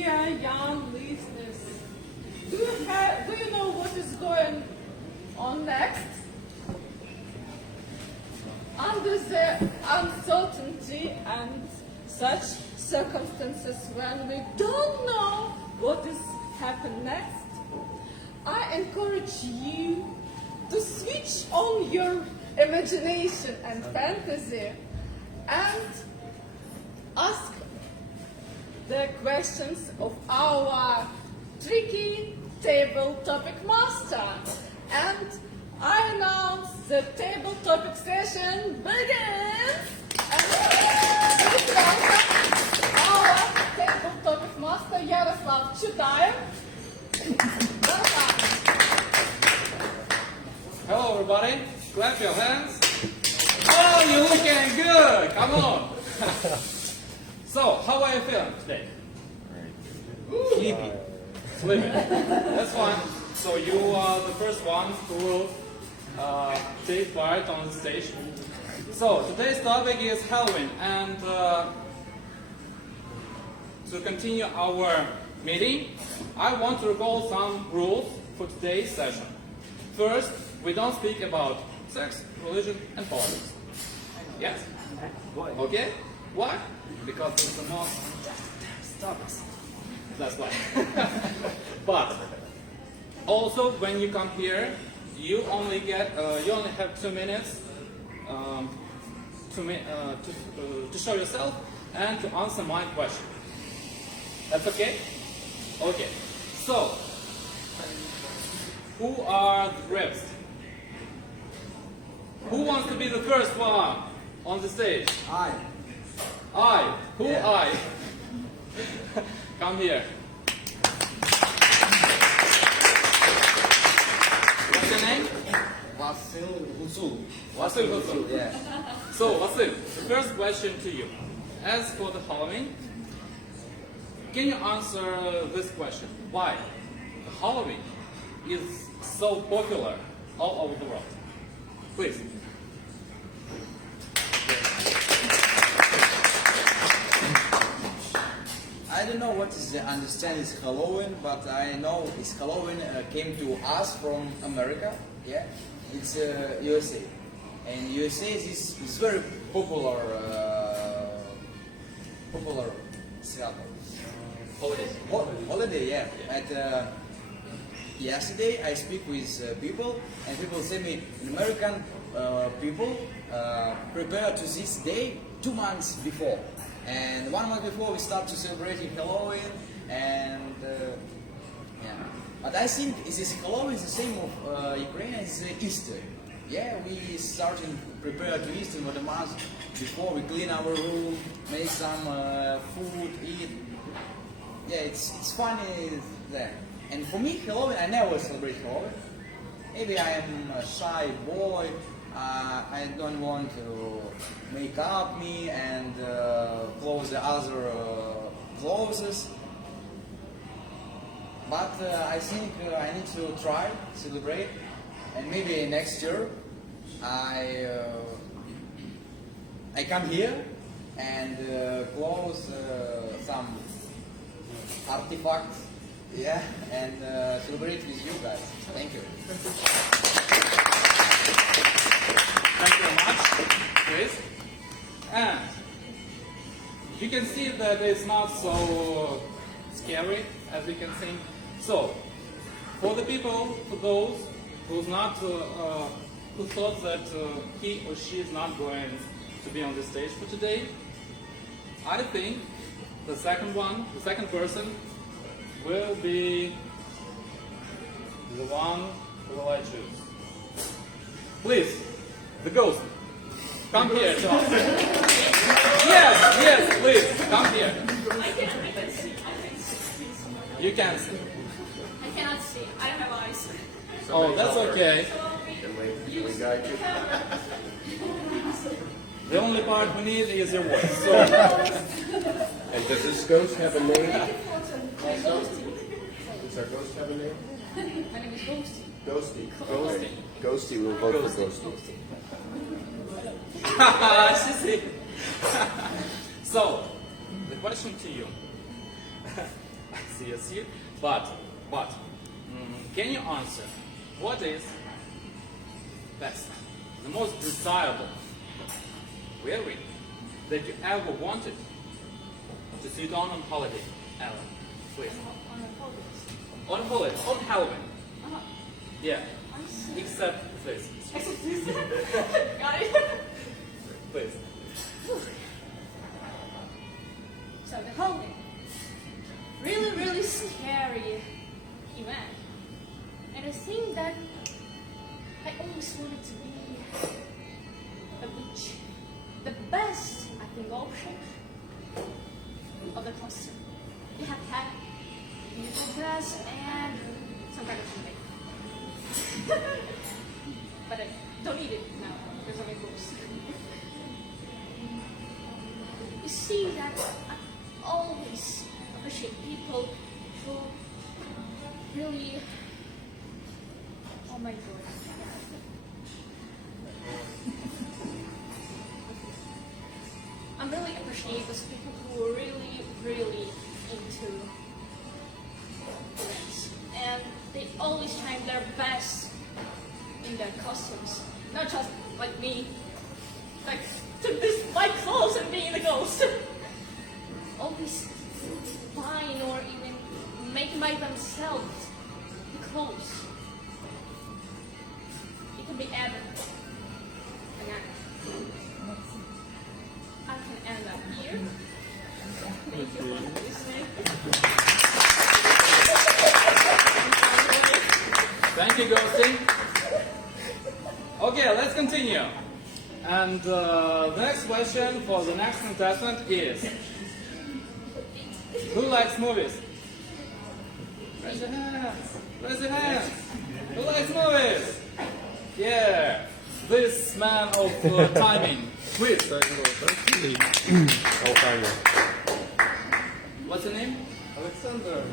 dear young listeners, do you know what is going on next? Under the uncertainty and such circumstances when we don't know what is happening next, I encourage you to switch on your imagination and fantasy and ask the questions of our tricky table topic master. And I announce the table topic session begins. And please welcome our table topic master, Yaroslav Chudayev. Welcome. Hello, everybody. Clap your hands. Oh, you're looking good. Come on. So, how are you feeling today? Sleepy. Sleepy. That's fine. So you are the first one who will take part on the stage. So today's topic is Halloween, and to continue our meeting, I want to recall some rules for today's session. First, we don't speak about sex, religion, and politics. Yes? Okay? Why? Because it's the most topics. That's why. But also, when you come here, you only have 2 minutes to show yourself and to answer my question. That's okay? Okay. So, who are the bravest? Who wants to be the first one on the stage? I. I. Who? Yeah. I? Come here. What's your name? Vasil Husul. Vasil Husul. Yeah. So, Vasil, the first question to you. As for the Halloween, can you answer this question? Why Halloween is so popular all over the world? Please. I don't know what is the understanding is Halloween, but I know this Halloween came to us from America. Yeah, it's USA, and USA is very popular holiday. Yeah. At yesterday I speak with people, and people say me American people prepare to this day 2 months before. And 1 month before we start to celebrating Halloween, and yeah. But I think this Halloween is the same of Ukraine as Easter. Yeah, we starting prepare to Easter 1 month before. We clean our room, make some food, eat. Yeah, it's funny there. And for me, Halloween, I never celebrate Halloween. Maybe I am a shy boy. I don't want to make up me and close the other clothes. But I think I need to try celebrate, and maybe next year I come here and close some artifacts, yeah, and celebrate with you guys. Thank you. Thank you very much, Chris. And you can see that it's not so scary as we can see. So, for the people, for those who thought that he or she is not going to be on the stage for today, I think the second person will be the one who will I choose. Please, the ghost, come here to us. Yes, please, come here. I can see. You can see. I cannot see. I don't have eyes. Oh, that's okay. We got you. The only part we need is your voice. So. And does this ghost have a name? Does our ghost have a name? My name is Ghosty. Ghosty. Ghosty. Ghosty, we'll vote for Ghosty. So, the question to you. I see. But, can you answer what is best, the most desirable wearing that you ever wanted to sit on holiday, Alan? Please. On holiday, on Halloween. Yeah. Except this. Except this. Got it. Please. So the whole really scary event. And I think that I always wanted to be a witch. The best, I think, option of the costume. You have had beautiful dress and some kind of makeup. But I don't need it now because of my clothes. You see that I always appreciate people who really, oh my god. I really appreciate those people who are really into dress. And they always try their best in their costumes. Not just like me, like took this my clothes and being the ghost. Always buying or even making by themselves the clothes. It can be ever. I can end up here. Thank you for listening. Thank you, Ghosty. Okay, let's continue. And the next question for the next contestant is, who likes movies? Raise your hands. Raise your hands. Who likes movies? Yeah. This man of timing. Please. What's your name? Alexander.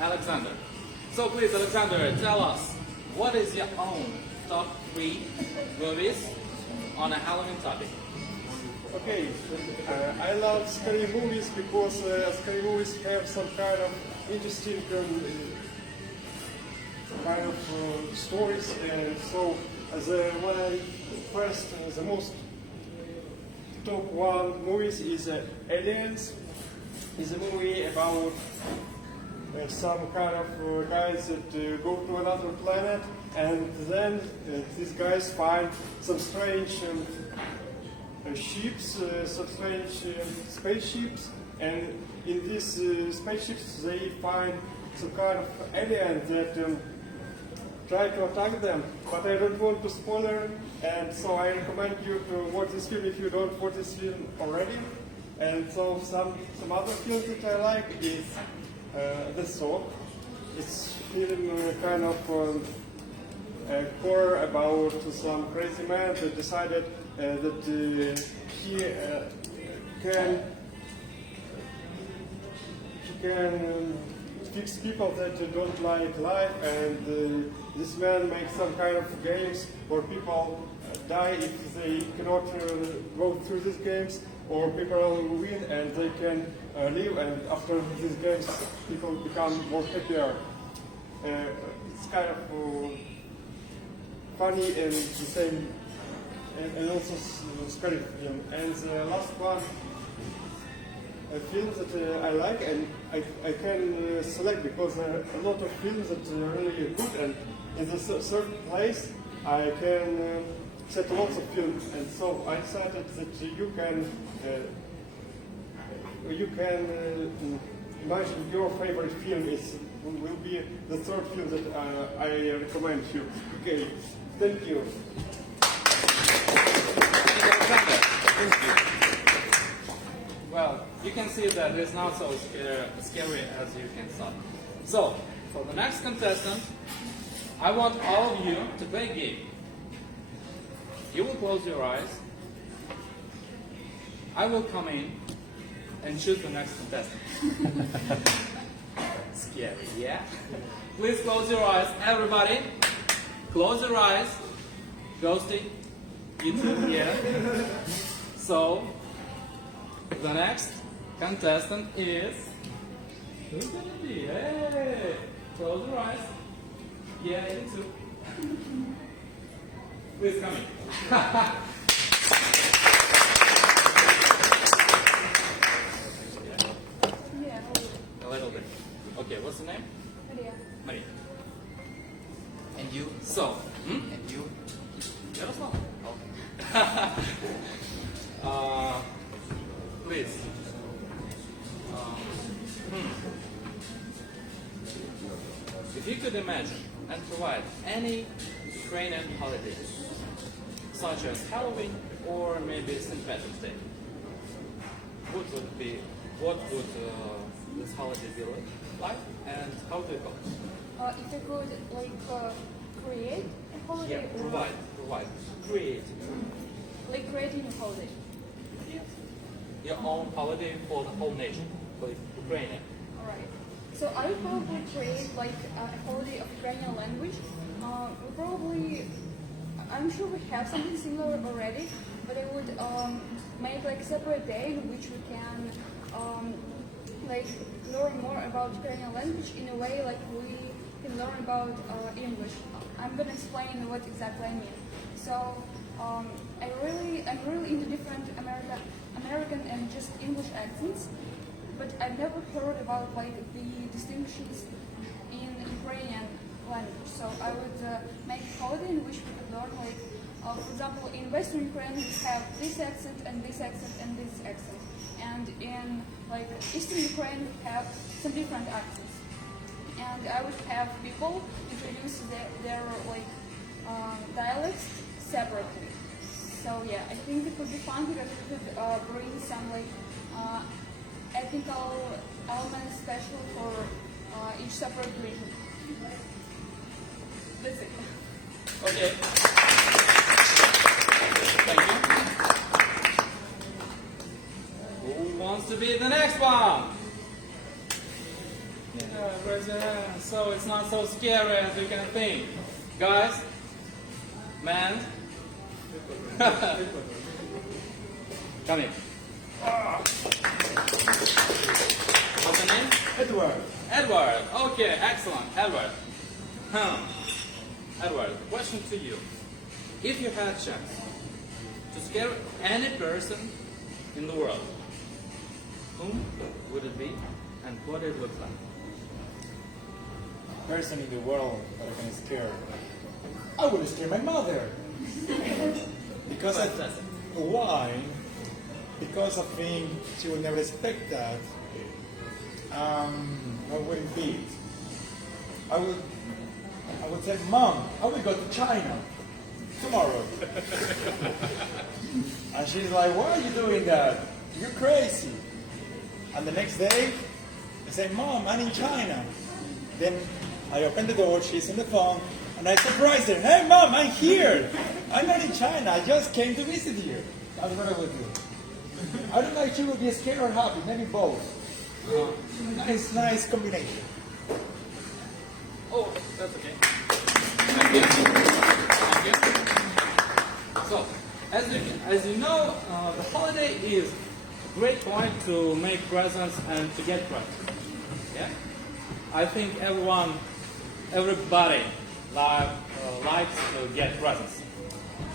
Alexander. So please, Alexander, tell us, what is your own top 3 movies on a Halloween topic? Okay, I love scary movies because scary movies have some kind of interesting stories. So when I first, the most top 1 movies is Aliens. Is a movie about some kind of guys that go to another planet, and then these guys find some strange ships, some strange spaceships, and in these spaceships they find some kind of alien that try to attack them. But I don't want to spoiler, and so I recommend you to watch this film if you don't watch this film already. And so some other films that I like is The Soap. It's film kind of horror about some crazy man that decided that he can fix people that don't like life, and this man makes some kind of games where people die if they cannot go through these games, or people win and they can live, and after these games people become more happier. It's kind of funny and the same, and also scary film. And the last one, a film that I like and I can select because there are a lot of films that are really good, and in the third place I can set lots of films, and so I decided that you can imagine your favorite film will be the third film that I recommend you. Okay, thank you. Well, you can see that it's not so scary as you can thought. So, for the next contestant, I want all of you to play a game. You will close your eyes. I will come in and choose the next contestant. Scary, yeah? Please close your eyes, everybody. Close your eyes. Ghosty, you too, yeah? So, the next contestant is Who's gonna be? Hey! Close your eyes. Yeah, I think so. Please come in. Yeah. A little bit. Okay, what's the name? Maria. Maria. And you? So, And you? Yaroslav. Please. If you could imagine and provide any Ukrainian holiday, such as Halloween or maybe St. Patrick's Day, what would this holiday be like, and how do you call it? If you could create a holiday or Provide, create like creating a holiday. your own holiday for the whole nation, for Ukraine. Alright. So I would probably create like a holiday of Ukrainian language. We probably, I'm sure we have something similar already, but I would make like a separate day in which we can like learn more about Ukrainian language in a way like we can learn about English. I'm gonna explain what exactly I mean. So I'm really into different American and just English accents, but I've never heard about like the distinctions in Ukrainian language. So I would make a holiday in which we could learn like, for example, in Western Ukraine we have this accent and this accent and this accent, and in like Eastern Ukraine we have some different accents. And I would have people introduce their like dialects separately. So yeah, I think it would be fun because we could bring some like ethnical elements special for each separate region. That's it. Okay. Thank you. Who wants to be the next one? Yeah, raise your hand. So it's not so scary as you can think. Guys, man, come in. What's your name? Edward. Edward. Okay, excellent. Edward. Edward, question to you. If you had a chance to scare any person in the world, whom would it be and what it look like? Person in the world that I can scare. I will scare my mother. Because why? Because I think she would never expect that. I wouldn't be it. I would say, Mom, I will go to China tomorrow. And she's like, why are you doing that? You're crazy. And the next day, I say, Mom, I'm in China. Then I open the door, she's on the phone, and I surprise her. Hey, Mom, I'm here. I'm not in China. I just came to visit you. That's what I would do. I don't know if she would be scared or happy. Maybe both. Nice combination. Oh, that's okay. Thank you. Thank you. So, as you know, the holiday is a great point to make presents and to get presents. Yeah? I think everybody likes to get presents.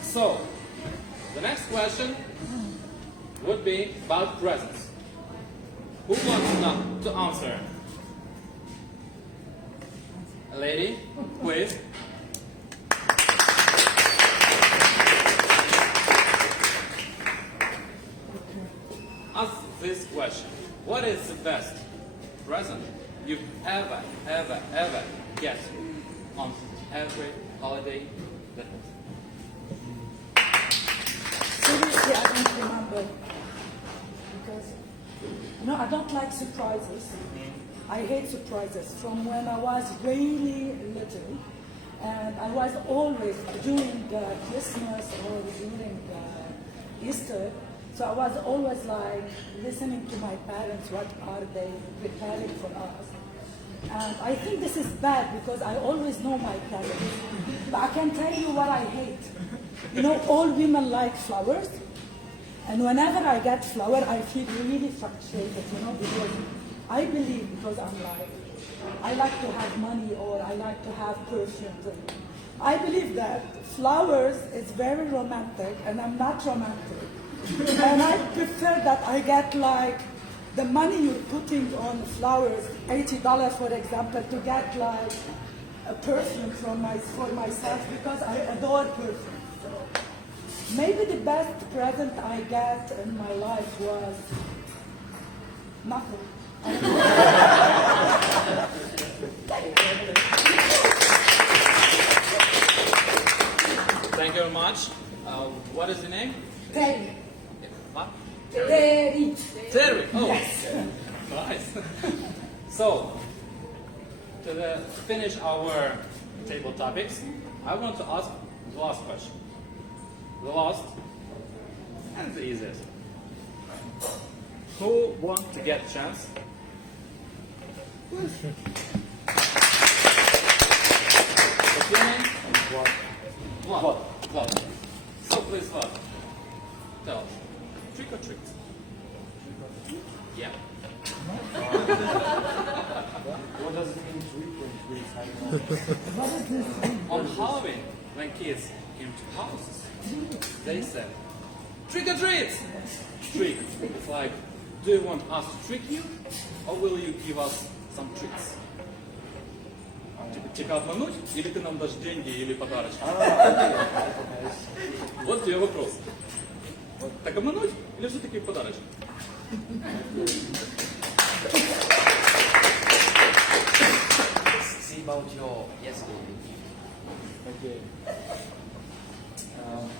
So, the next question would be about presents. Who wants to answer? A lady, please. Ask this question. What is the best present you've ever get on every holiday that Seriously, I don't remember. Because, I don't like surprises. I hate surprises. From when I was really little, and I was always during Christmas or during Easter, so I was always like listening to my parents, what are they preparing for us. And I think this is bad because I always know my parents. But I can tell you what I hate. All women like flowers. And whenever I get flower, I feel really frustrated, because I believe, because I like to have money or I like to have perfumes. And I believe that flowers is very romantic, and I'm not romantic. And I prefer that I get like the money you're putting on flowers, $80 for example, to get like a perfume for myself, because I adore perfume. So maybe the best present I get in my life was nothing. Thank you very much. What is the name? Terry. What? Terry. Terry. Oh, yes. Nice. So, to finish our table topics, I want to ask the last question. The last and the easiest. Who wants to get a chance? What's your name? Vlad. Vlad. So please, Vlad, tell us. Trick or treat? Yeah. What does it mean trick or treat? I don't know. On Halloween, when kids came to houses, they said, trick or treat! Trick. It's like, do you want us to trick you, or will you give us some tricks? Тебя обмануть, или ты нам дашь деньги, или подарочки? Вот тебе вопрос. Так обмануть, или все-таки подарочки? See about your yesterday. Okay.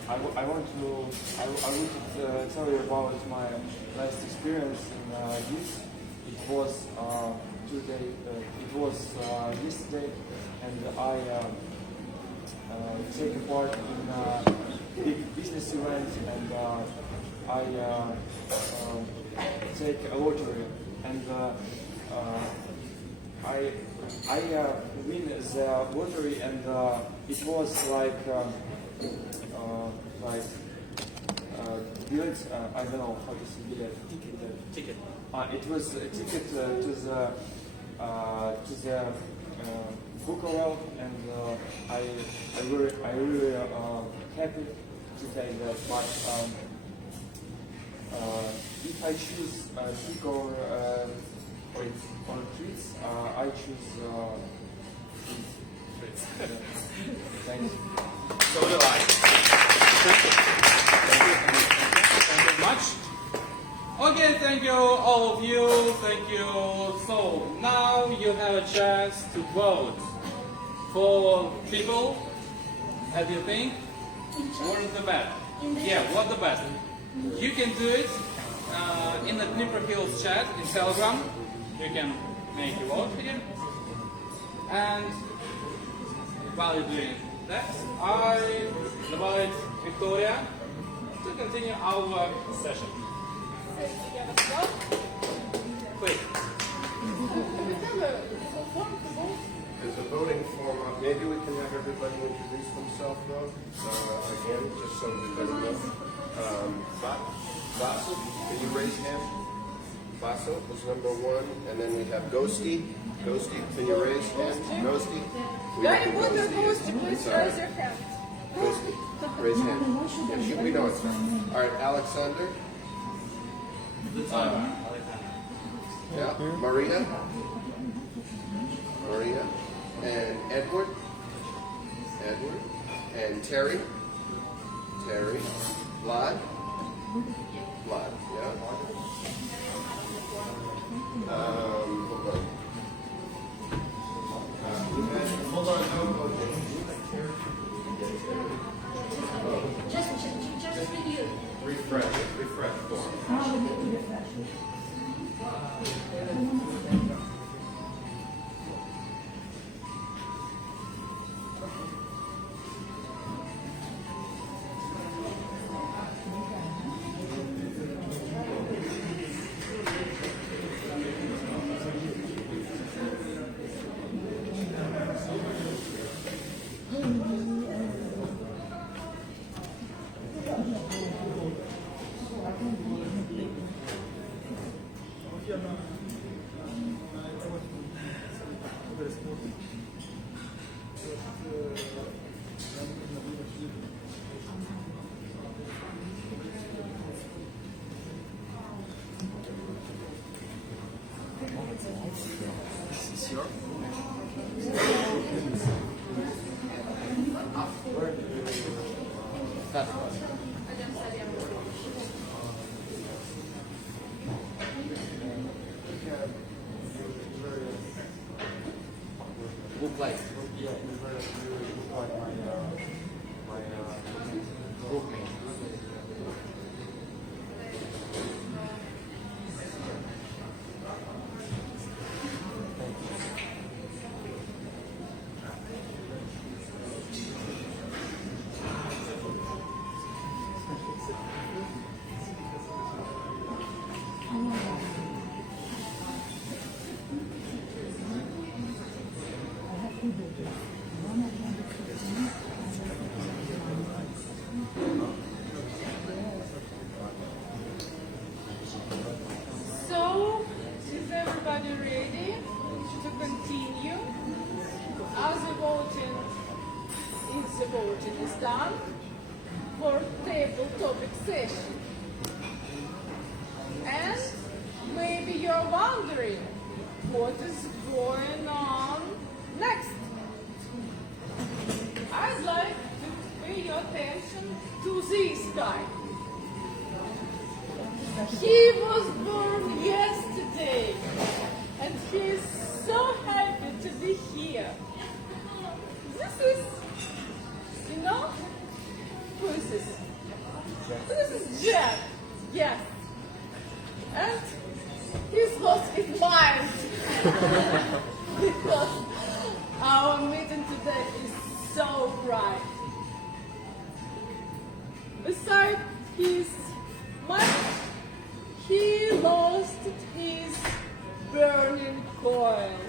I would tell you about my last experience in this. It was today. It was yesterday, and I take part in a big business event, and I take a lottery, and I win the lottery, and it was like billet. I don't know how to say billet. Ticket. It was a ticket to the Bukovel, and I really happy to take that. But if I choose trick or treats, I choose treats. Thanks. So do I. Thank you very much. Okay, thank you all of you. Thank you. So now you have a chance to vote for people. How do you think? What is the best? Yeah, what the best? You can do it in the Dnipro Hills chat in Telegram. You can make your vote here. And while you're doing that, I invite Victoria to continue our session. Quick. There's a voting form up. Maybe we can have everybody introduce themselves though. Again, just so everybody knows. Vaso, can you raise your hand? Vaso was number one, and then we have Ghosty. Ghosty, can you raise your hand? Ghosty. Very important, Ghosty, please raise your hand. Ghosty, raise your hand. Yes, we know it's her. All right, Alexander. Yeah, Maria. Maria. And Edward. Edward. And Terry. Terry. Vlad. Vlad, yeah. Hold on. Hold on. Just for you. Refresh form. Look like. Yeah, you look like my groupmate. So, is everybody ready to continue? As the voting is done for table topic session. And maybe you're wondering what is going on next. I'd like to pay your attention to this guy. He was born yesterday, and he is so happy to be here. This is, you know, who is this? This is Jack, yes. And he's lost his mind because our meeting today is so bright. Besides his mind, he lost his burning coil.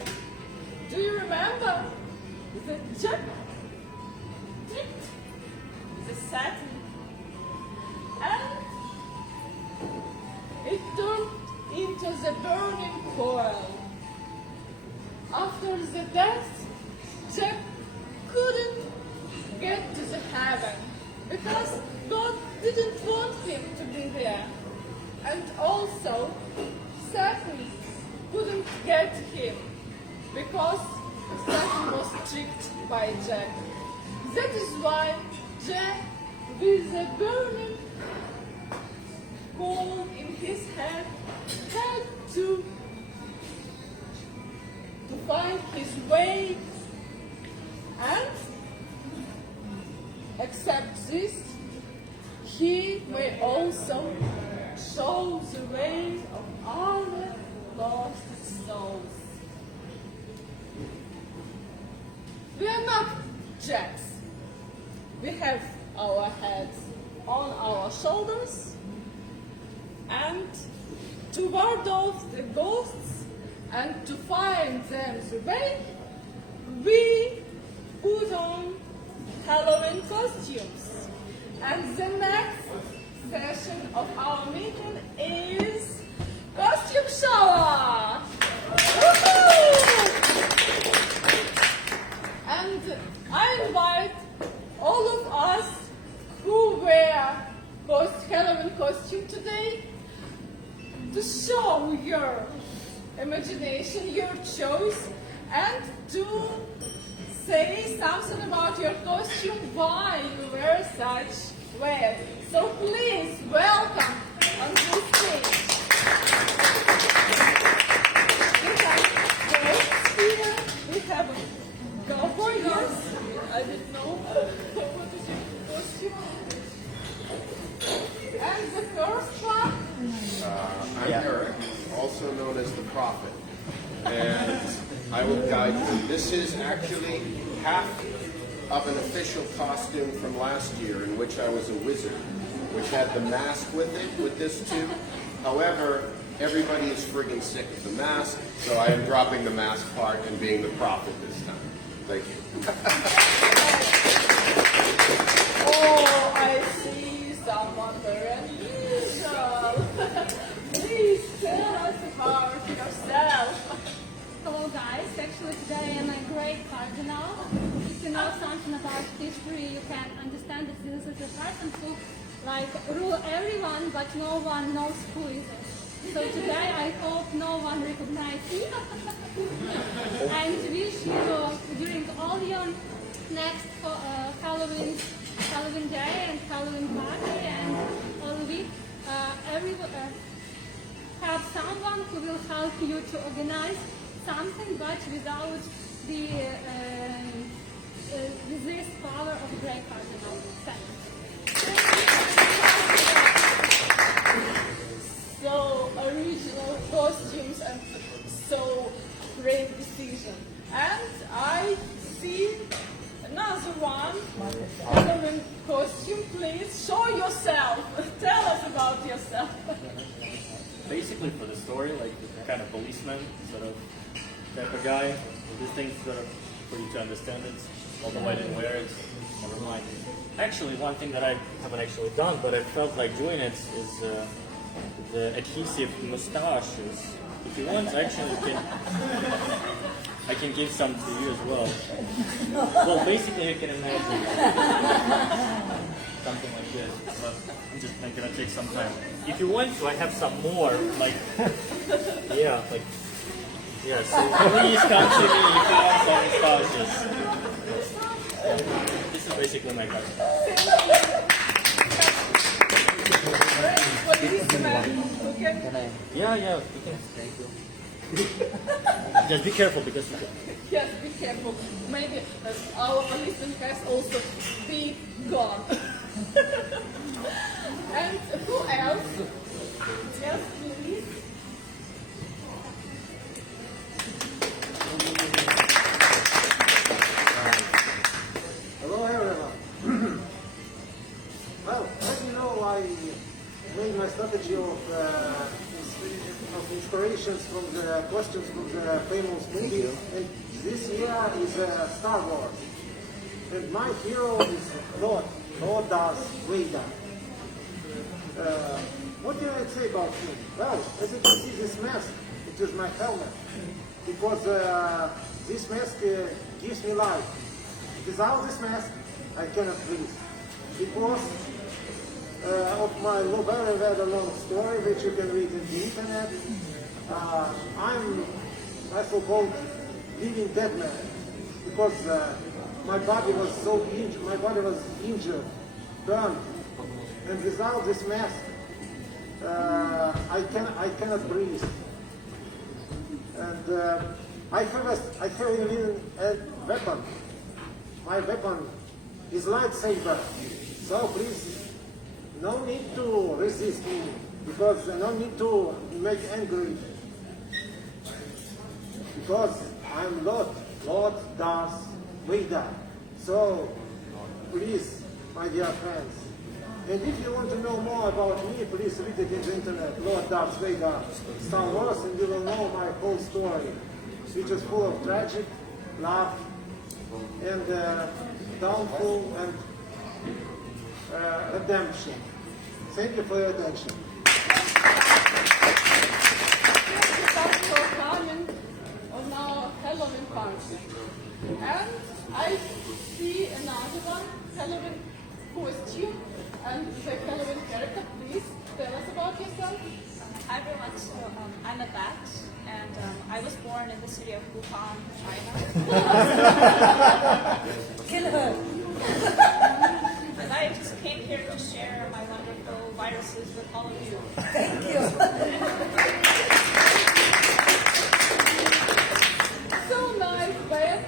Do you remember the Jack tipped the satin and it turned into the burning coil. After the death, Jack couldn't get to the heaven because God didn't want him to be there. And also, Satan couldn't get him because Satan was tricked by Jack. That is why Jack, with a burning coal in his head, had to find his way. And, except this, he may also show the way of our lost souls. We are not Jacks. We have our heads on our shoulders, and to ward off the ghosts and to find them the way, we put on Halloween costumes. And the next session of our meeting is costume shower. Woohoo! And I invite all of us who wear Halloween costume today to show your imagination, your choice, and to say something about your costume, why you wear such wear. So please, welcome on this stage. We have ghosts here. We have a cowboy, yes. I didn't know what is your costume. And the first one? I'm Eric, also known as the Prophet, and I will guide you. This is actually half of an official costume from last year in which I was a wizard, which had the mask with it, with this too. However, everybody is friggin' sick of the mask, so I am dropping the mask part and being the Prophet this time. Thank you. Oh, I see someone very unusual. Please tell us about actually today am a great cardinal. If you know something about history, you can understand that this is a person who rule everyone, but no one knows who is it. So today I hope no one recognizes me and wish you during all your next Halloween day and Halloween party and all week, have someone who will help you to organize something, but without the with this power of great cardinal. So original costumes and so brave decision. And I see another one. Halloween costume, please show yourself. Tell us about yourself. Basically, for the story, like the kind of policeman sort of type of guy. This thing sort of for you to understand it. Although I didn't wear it, never mind. Actually, one thing that I haven't actually done, but I felt like doing it, is the adhesive mustaches. If you want, actually, I can give some to you as well. Well, basically, you can imagine something like this. But I'm just gonna take some time. If you want to, I have some more. Like, yeah, like, yeah. So please come to me if you want some mustaches. This is basically my card. Yeah, we can. Thank you. Just be careful because you can. Yes, be careful. Maybe our policeman has also been gone. And who else? Yes, please. Hello everyone. Well, as you know, I made my strategy of inspirations from the questions from the famous movies. And this year is Star Wars. And my hero is Lord Darth Vader. What can I say about him? Well, as you can see, this mask, it is my helmet. Because this mask gives me life. Without this mask, I cannot breathe. Because of my very, very long story, which you can read in the internet, I'm a so-called living dead man. Because my body was so injured, burned, and without this mask, I cannot breathe. And I have even a weapon. My weapon is lightsaber. So please, no need to resist me, because no need to make angry. Because I'm Lord Darth Vader. So please, my dear friends, and if you want to know more about me, please read it in the internet, Lord Darth Vader, Star Wars, and you will know my whole story, which is full of tragic, love, and downfall and redemption. Thank you for your attention. Thank you for coming on our Halloween party. And I see another one, Halloween costume, and the Halloween character. Please tell us about yourself. Hi everyone, so I'm a bat, and I was born in the city of Wuhan, China. Kill her. And I just came here to share my wonderful viruses with all of you. Thank you. So nice, bat.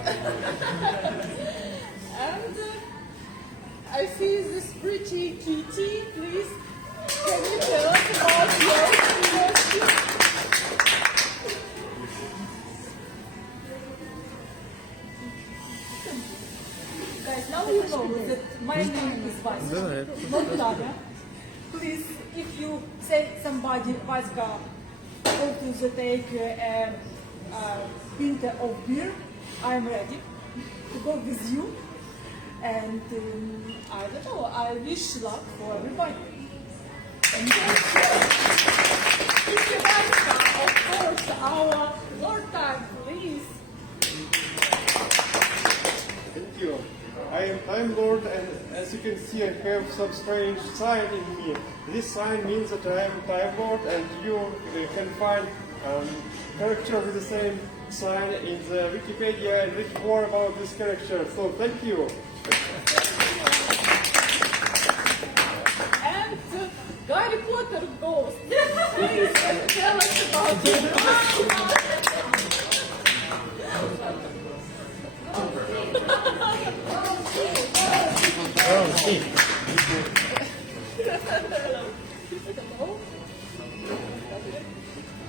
And I see this pretty kitty. Please, can you tell us about your costume? Guys, now you know that my name is Vaska, not Vlada. Please, if you say somebody, Vaska, go to take a pinter of beer, I'm ready to go with you. And I don't know, I wish luck for everybody. Thank you, Vaska. Of course, our Lord time, please. you. I am Time Lord, and as you can see, I have some strange sign in me. This sign means that I am Time Lord, and you can find character with the same sign in the Wikipedia and read more about this character. So thank you. And Harry Potter ghost. Please tell us about it. Hello.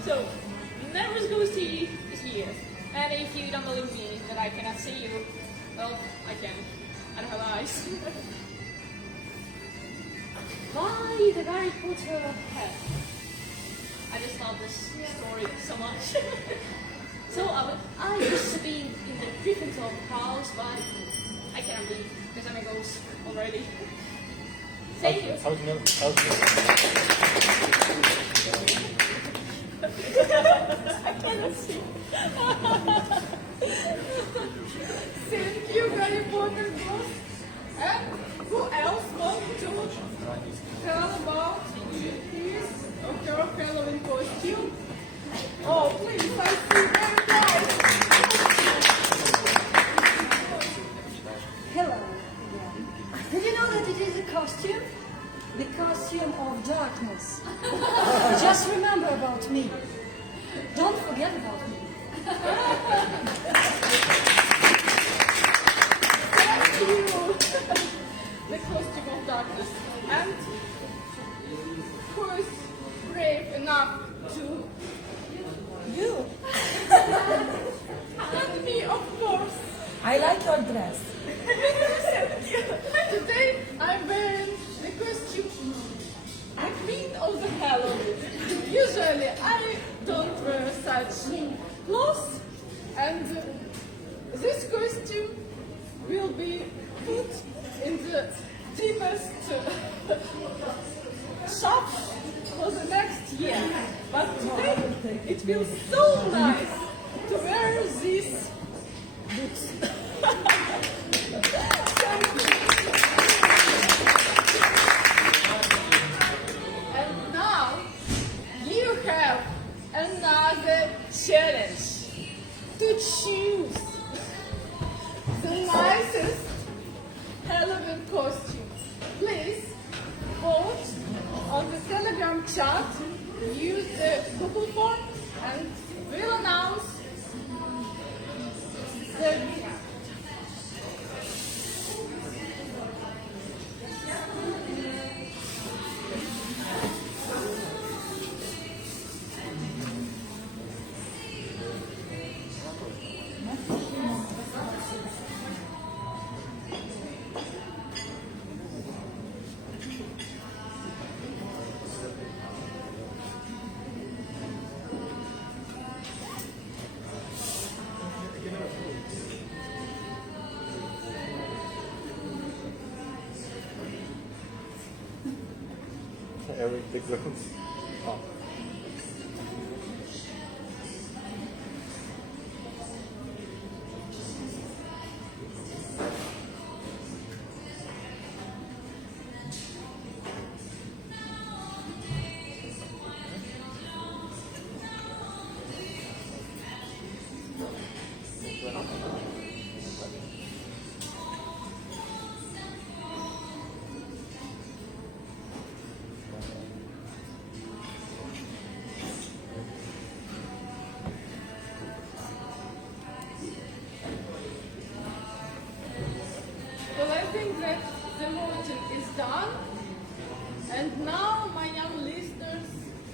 So, Never's Ghosty is here. And if you don't believe me that I cannot see you, well, I can. I don't have eyes. Why the Harry Potter hat? I just love this story so much. So I used to be in the Gryffindor house, but I cannot be because I'm a ghost already. Thank you. How do you know? How do you I cannot see. Thank you, Harry Potter ghost. And who else wants to tell about his or her Halloween costume? Oh, please, I see very nice. Hello again. Did you know that it is a costume? The costume of darkness. Just remember about me. Don't forget about me. Thank you. The costume of darkness. And who is brave enough to... You. And me, of course. I like your dress. Thank you. Today I'm wearing the costume, the queen of the Halloween. Usually I don't wear such clothes, and this costume will be put in the deepest shop for the next year. But today it feels so nice to wear these boots. And now you have another challenge to choose the nicest Halloween costume. Please vote on the Telegram chat, use the Google form, and we'll announce the winner. Every big zones. Oh. Well, I think that the voting is done. And now, my young listeners,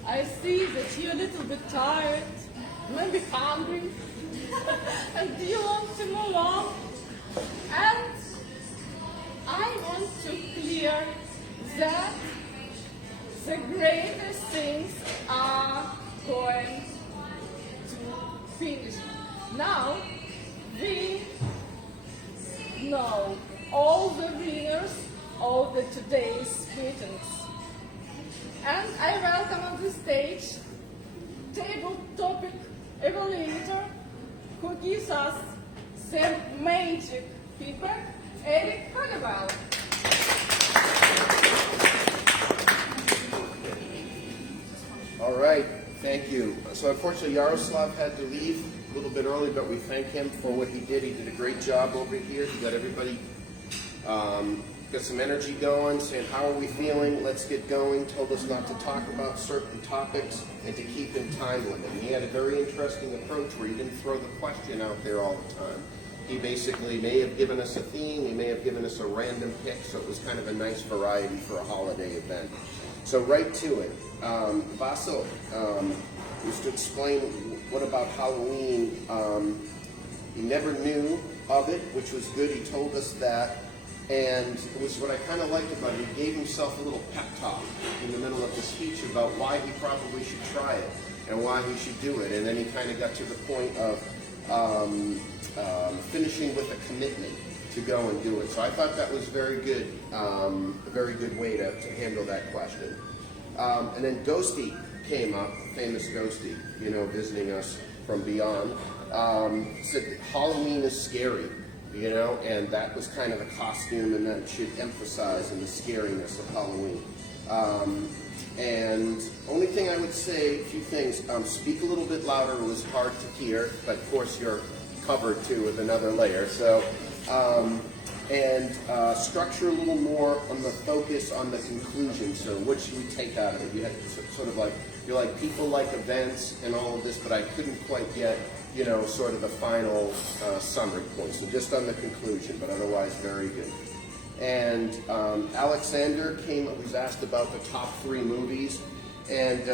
I see that you're a little bit tired, maybe hungry, and you want to move on. And I want to clear that the greatest things are going to finish. Now, we know all the winners of the today's meetings. And I welcome on the stage table topic evaluator who gives us the magic Feedback, Eric Hannibal. All right, thank you. So unfortunately, Yaroslav had to leave a little bit early, but we thank him for what he did. He did a great job over here. He got everybody, got some energy going, saying, how are we feeling? Let's get going. Told us not to talk about certain topics and to keep in time limit. And he had a very interesting approach where he didn't throw the question out there all the time. He basically may have given us a theme, he may have given us a random pick, so it was kind of a nice variety for a holiday event. So right to it. Vasil used to explain what about Halloween. He never knew of it, which was good. He told us that. And it was what I kind of liked about it. He gave himself a little pep talk in the middle of the speech about why he probably should try it and why he should do it. And then he kind of got to the point of finishing with a commitment to go and do it. So I thought that was very good, a very good way to handle that question. And then Ghosty came up, famous Ghosty, you know, visiting us from beyond, said Halloween is scary, you know, and that was kind of the costume and that should emphasize in the scariness of Halloween. And only thing I would say, a few things, speak a little bit louder. It was hard to hear, but of course you're covered too with another layer. So, structure a little more on the focus on the conclusion. So what should we take out of it? You had sort of like, you're like, people like events and all of this, but I couldn't quite get, you know, sort of the final summary point. So just on the conclusion, but otherwise very good. And Alexander was asked about the top 3 movies. And,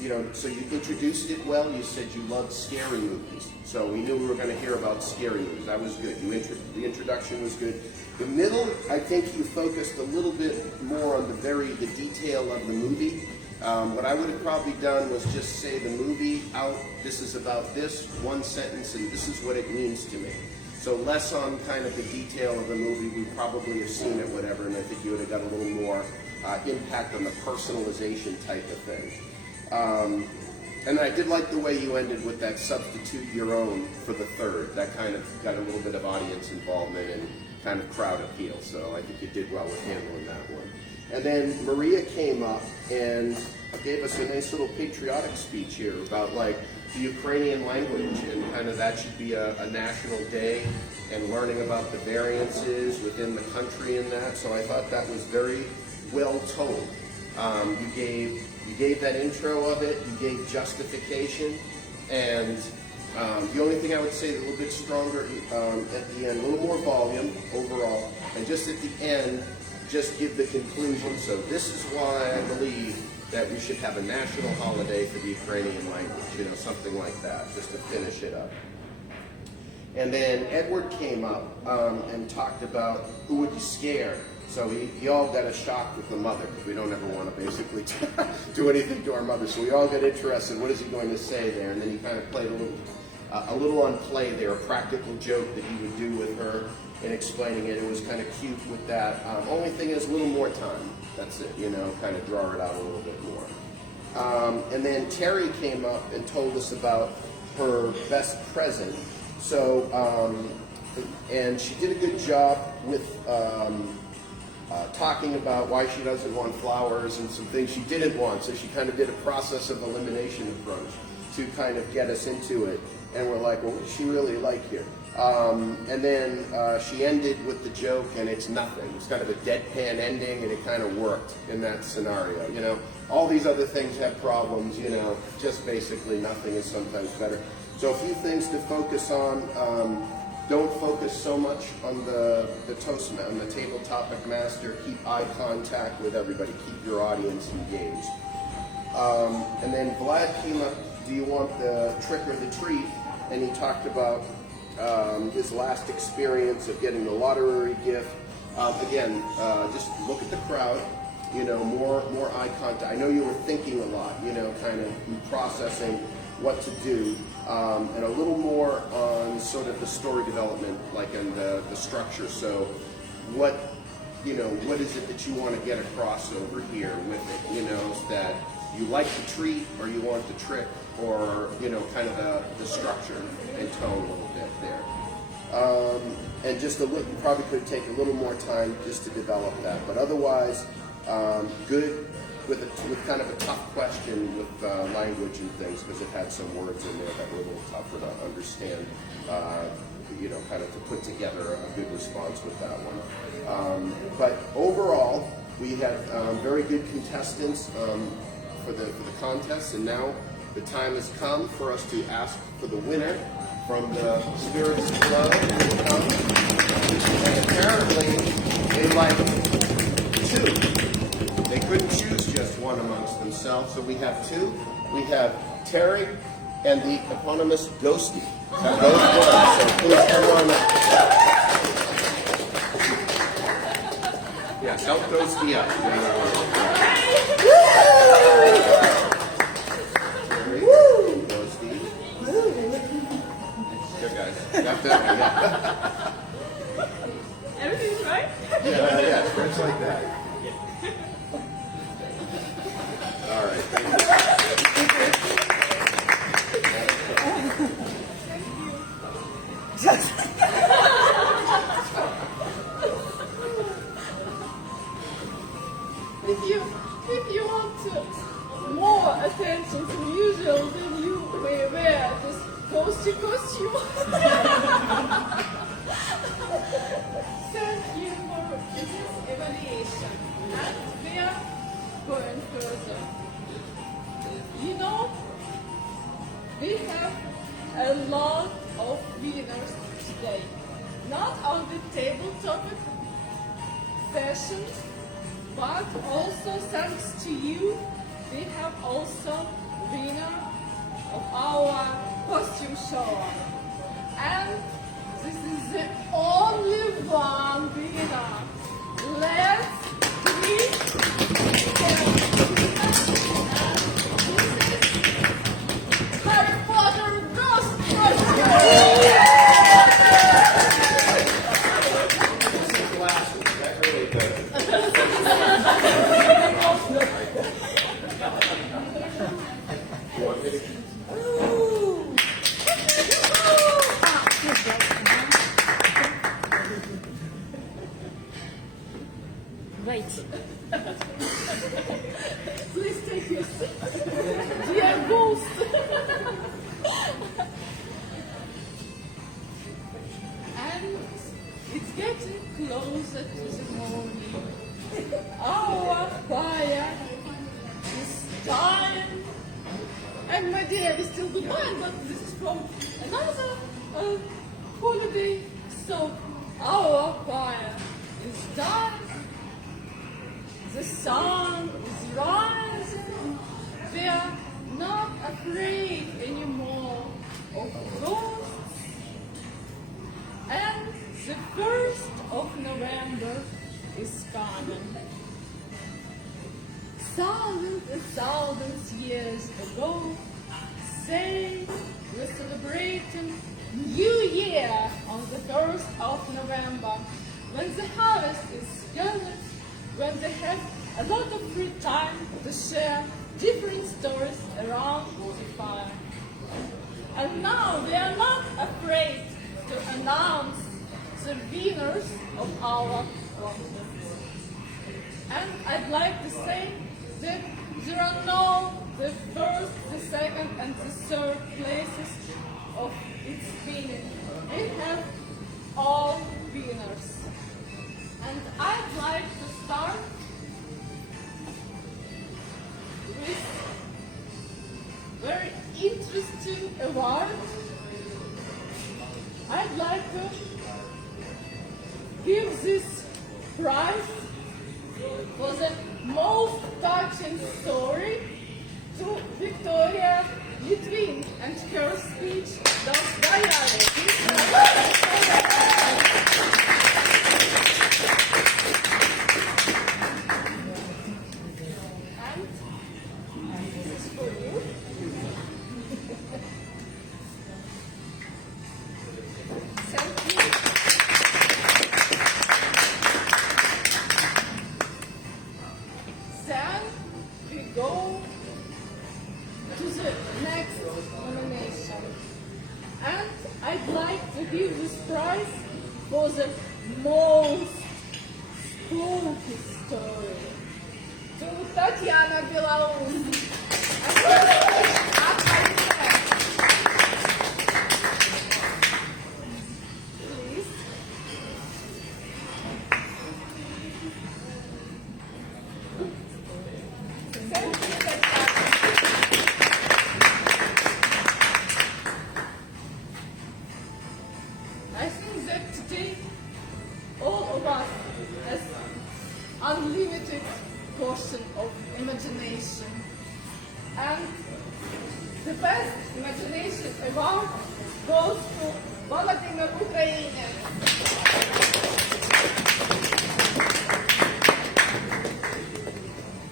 you know, so you introduced it well. You said you loved scary movies. So we knew we were going to hear about scary movies. That was good. The introduction was good. The middle, I think you focused a little bit more on the detail of the movie. What I would have probably done was just say the movie out, this is about this, one sentence, and this is what it means to me. So less on kind of the detail of the movie. We probably have seen it, whatever, and I think you would have got a little more impact on the personalization type of thing. And I did like the way you ended with that substitute your own for the third. That kind of got a little bit of audience involvement and kind of crowd appeal. So I think you did well with handling that one. And then Maria came up and gave us a nice little patriotic speech here about like the Ukrainian language and kind of that should be a national day and learning about the variances within the country and that. So I thought that was very well told. You gave that intro of it, you gave justification, and the only thing I would say is a little bit stronger at the end, a little more volume overall, and just at the end, just give the conclusion. So this is why I believe that we should have a national holiday for the Ukrainian language, you know, something like that, just to finish it up. And then Edward came up and talked about who would you scare. So he all got a shock with the mother, because we don't ever want to basically do anything to our mother. So we all got interested, what is he going to say there? And then he kind of played a little on play there, a practical joke that he would do with her in explaining it. It was kind of cute with that. Only thing is a little more time. That's it, you know, kind of draw it out a little bit more. And then Terry came up and told us about her best present. So, and she did a good job with talking about why she doesn't want flowers and some things she didn't want. So she kind of did a process of elimination approach to kind of get us into it. And we're like, well, what does she really like here? And then she ended with the joke, and it's nothing. It's kind of a deadpan ending, and it kind of worked in that scenario. You know, all these other things have problems. You know, just basically nothing is sometimes better. So a few things to focus on. Don't focus so much on the Toastmaster, on the table topic master. Keep eye contact with everybody. Keep your audience engaged. And then Vlad came up. Do you want the trick or the treat? And he talked about his last experience of getting the lottery gift. Again, just look at the crowd, you know, more eye contact. I know you were thinking a lot, you know, kind of processing what to do, and a little more on sort of the story development, like in the structure. So what, you know, what is it that you want to get across over here with it? You know, that you like the treat or you want the trick, or, you know, kind of the structure and tone a little bit there. and just a little, probably could take a little more time just to develop that. But otherwise, good with kind of a tough question with language and things, because it had some words in there that were a little tougher to understand. Kind of to put together a good response with that one. But overall, we had very good contestants for the contest, and now the time has come for us to ask for the winner from the Spirits Club. And apparently, they like two. They couldn't choose just one amongst themselves, so we have two. We have Terry and the eponymous Ghosty. That goes well, so please come on up. Yeah, help Ghosty up. Ghosty. Good guys. Got that? Yeah. Everything's right? Yeah, it's like that. All right. Thank you. If you want more attention than usual, then you may wear this ghosty costume. Thank you for this evaluation. And we are going further. We have a lot of winners today. Not on the table topic sessions, but also thanks to you, we have also winner of our costume show. And this is the only one winner. Let's meet Harry Potter Ghost Wait. Please take your seat. Dear ghost. And it's getting closer to the morning. Our fire is dying. And my dear, we still good mine, but this is from another holiday. So our fire is dying. The sun is rising. We are not afraid anymore of ghosts. And the 1st of November is coming. Thousands and thousands years ago, say we're celebrating New Year on the 1st of November, when the harvest is gathered, when they have a lot of free time to share different stories around the fire. And now we are not afraid to announce the winners of our contest. And I'd like to say that there are no the 1st, the 2nd, and the 3rd places of its winning. We have all winners. And I'd like to start with very interesting award. I'd like to give this prize for the most touching story to Victoria Litvin and her speech Dos Diary. I'd like to give this prize for the most spooky story to Tatiana Belarus. Please. Thank you, Tatiana. I think that today all of us has unlimited portion of imagination. And the best imagination award goes to Vladimir Ukrainian.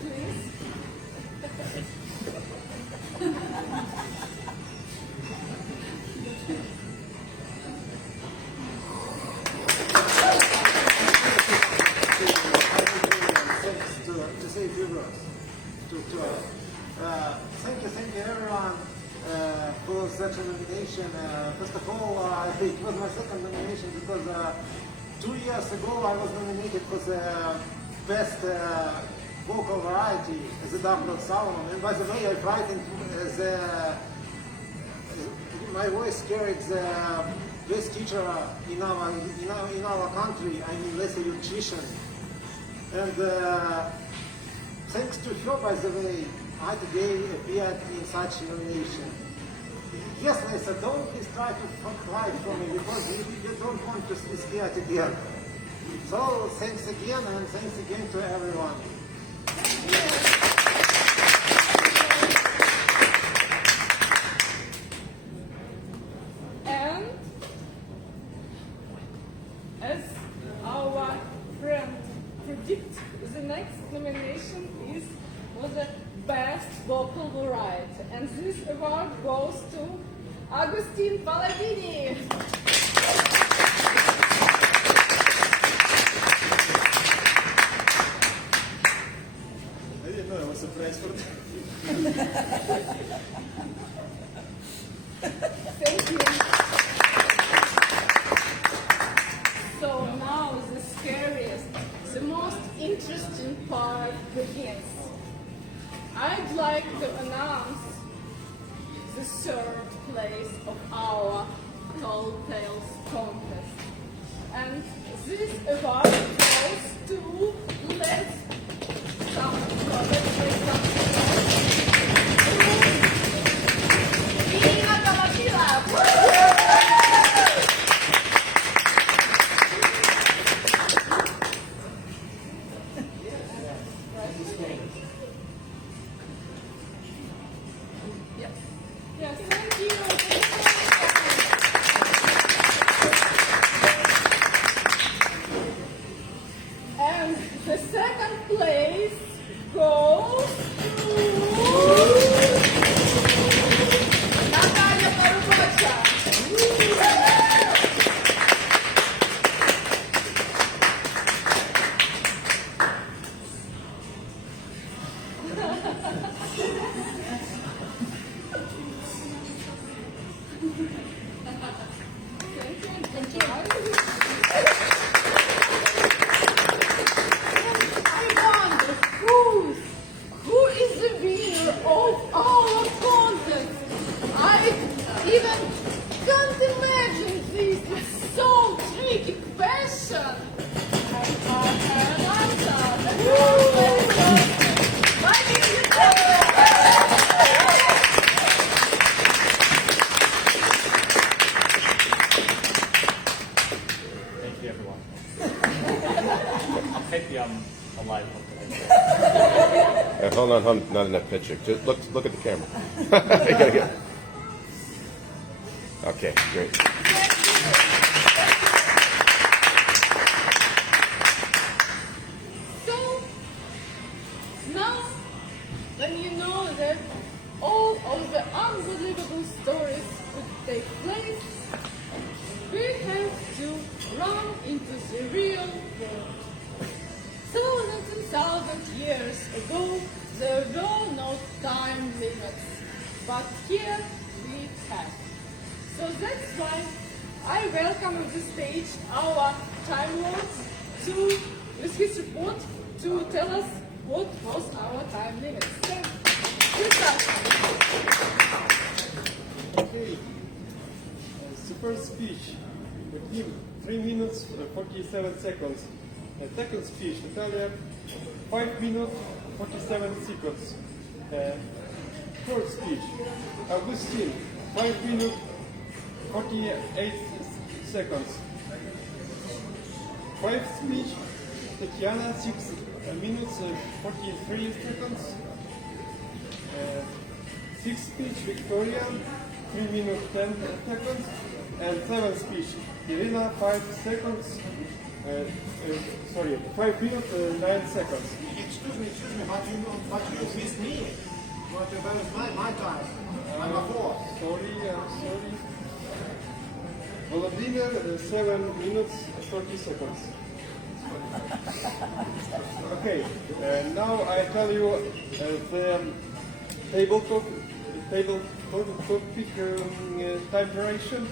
Please. To say a few words. Thank you everyone for such a nomination. First of all, it was my second nomination because 2 years ago I was nominated for the best vocal variety as a Dr. Solomon. And by the way, I frightened my voice carried the best teacher in our country. I mean, Leslie Nutrition. And thanks to her, by the way, I today appeared in such nomination. Yes, Lisa, don't please try to hide from me because you don't want to be scared again. So thanks again and thanks again to everyone. And as our friend predicts, the next nomination is for the best vocal variety. And this award goes to Agustin Palladini. I didn't know I was surprised for that. Thank you. So now the scariest, the most interesting part begins. I'd like to announce the third place of our Tall Tales contest. And this award goes to, let's play some. Nina Gamatila! Yes, thank you. And the second place goes to Natalia Parubacha. I wonder who is the winner of our contest? I even can't imagine this. It's so tricky question. And I have an answer. My name is Thank you, everyone. I'm happy I'm alive. Hold on, not in that picture. Just look at the camera. You gotta get. Okay, great. So, now, when you know that all of the unbelievable stories could take place, we have to run into the real world. Thousands and thousands of years ago, there were no time limits, but here we have. So that's why I welcome on the stage our Time Lord to with his report to tell us what was our time limit. Please start. Okay. The first speech with him 3 minutes 47 seconds. The second speech Natalia 5 minutes 47 seconds. Third speech Augustine 5 minutes 48 seconds. Fifth speech Tatiana 6 minutes 43 seconds. Sixth speech Victoria 3 minutes 10 seconds. And seventh speech Irina 5 seconds. 5 minutes 9 seconds. Excuse me, but you missed me. Where is my time? I'm a four. Sorry. Volodymyr 7 minutes 30 seconds. Okay, now I tell you the tabletop topic time duration.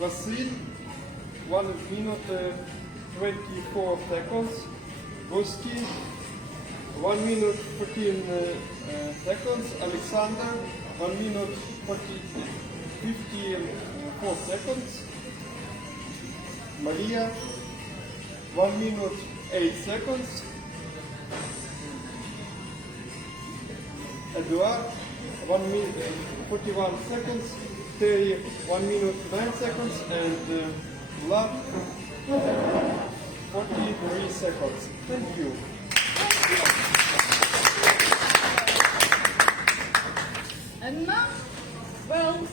Vasil 1 minute 24 seconds. Goski 1 minute 14 seconds. Alexander 1 minute 54 seconds. Maria 1 minute 8 seconds. Eduard 1 minute 41 seconds. Terry 1 minute 9 seconds. And Vlad 43 seconds. Thank you. And now, well,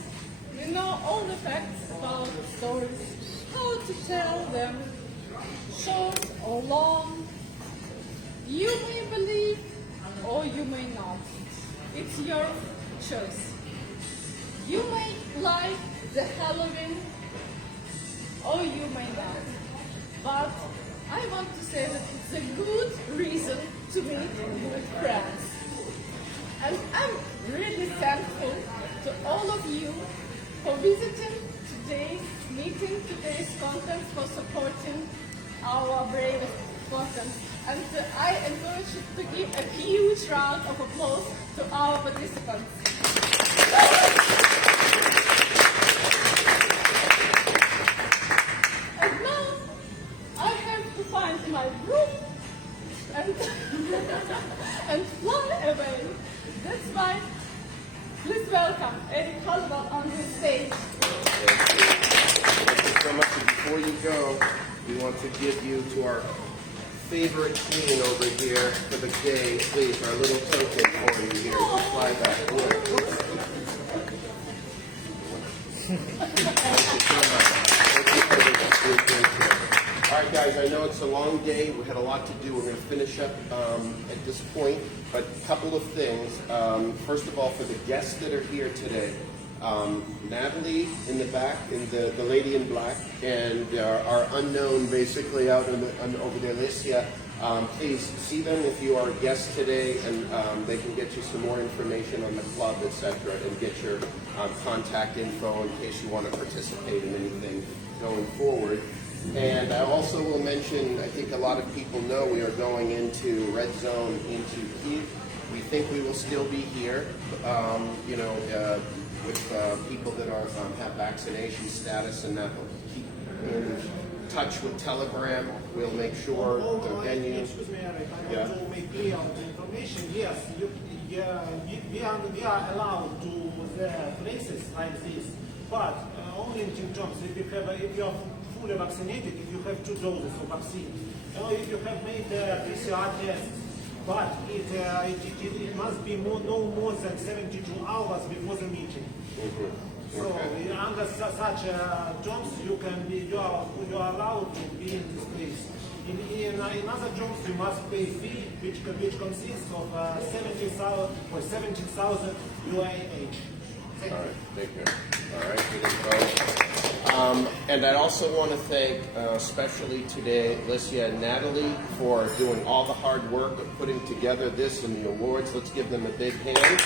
you know all the facts about stories, how to tell them, short or long. You may believe or you may not. It's your choice. You may like the Halloween or you may not. But I want to say that it's a good reason to meet with friends. And I'm really thankful to all of you for visiting today's meeting, today's conference, for supporting our brave conference. And I encourage you to give a huge round of applause to our participants. And now I have to find my broom and fly away. That's why, please welcome Eric Husband on the stage. Thank you so much. And before you go, we want to give you to our favorite queen over here for the day, please, our little token for you here. We'll fly back. Thank you so much. Thank you. All right, guys, I know it's a long day. We had a lot to do. We're going to finish up at this point, but a couple of things. First of all, for the guests that are here today, Natalie in the back, and the lady in black, and our unknown basically out over there, Alicia, please see them if you are a guest today, and they can get you some more information on the club, etc., and get your contact info in case you want to participate in anything going forward. And I also will mention, I think a lot of people know we are going into red zone into Kyiv. We think we will still be here, with people that are have vaccination status, and that will keep in touch with Telegram. We'll make sure the venue. Excuse me, Eric, I want to make clear the information. Yes, we are allowed to the places like this, but only in terms if you are fully vaccinated, if you have 2 doses of vaccine, or if you have made PCR tests. But it must be no more than 72 hours before the meeting. Mm-hmm. So under such terms, you are allowed to be in this place. In other terms, you must pay fee, which consists of 70,000 or 17,000 UAH. All right, thank you. All right, and I also want to thank, especially today, Alicia and Natalie for doing all the hard work of putting together this and the awards. Let's give them a big hand.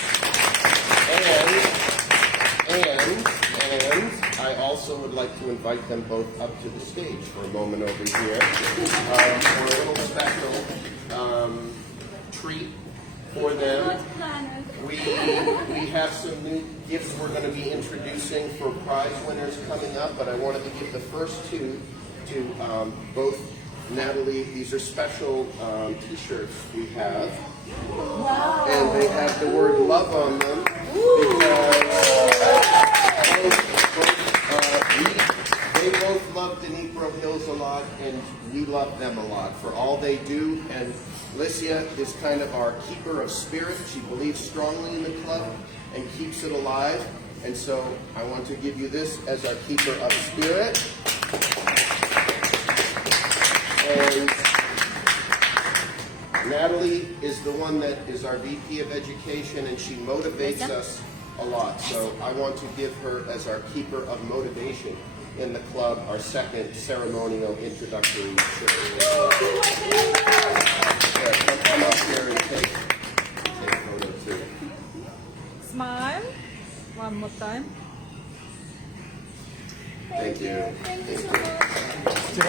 And I also would like to invite them both up to the stage for a moment over here for a little special treat for them. We have some new gifts we're going to be introducing for prize winners coming up, but I wanted to give the first two to both Natalie. These are special t-shirts we have. Wow. And they have the word love on them because they both love Dnipro Hills a lot, and we love them a lot for all they do. And Licia is kind of our keeper of spirit. She believes strongly in the club and keeps it alive. And so I want to give you this as our keeper of spirit. And Natalie is the one that is our VP of Education, and she motivates us a lot. So I want to give her as our keeper of motivation in the club our second ceremonial introductory shirt. Come up here and take a photo too. Smile. One more time. Thank you. Thank you so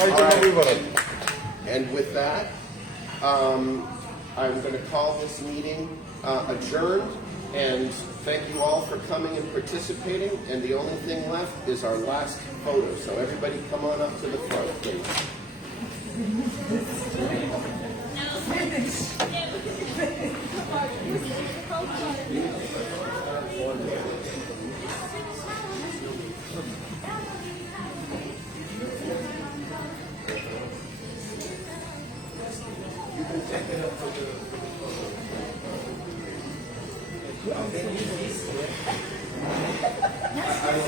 All right. And with that, I'm going to call this meeting adjourned, and thank you all for coming and participating. And the only thing left is our last photo. So everybody come on up to the front, please. I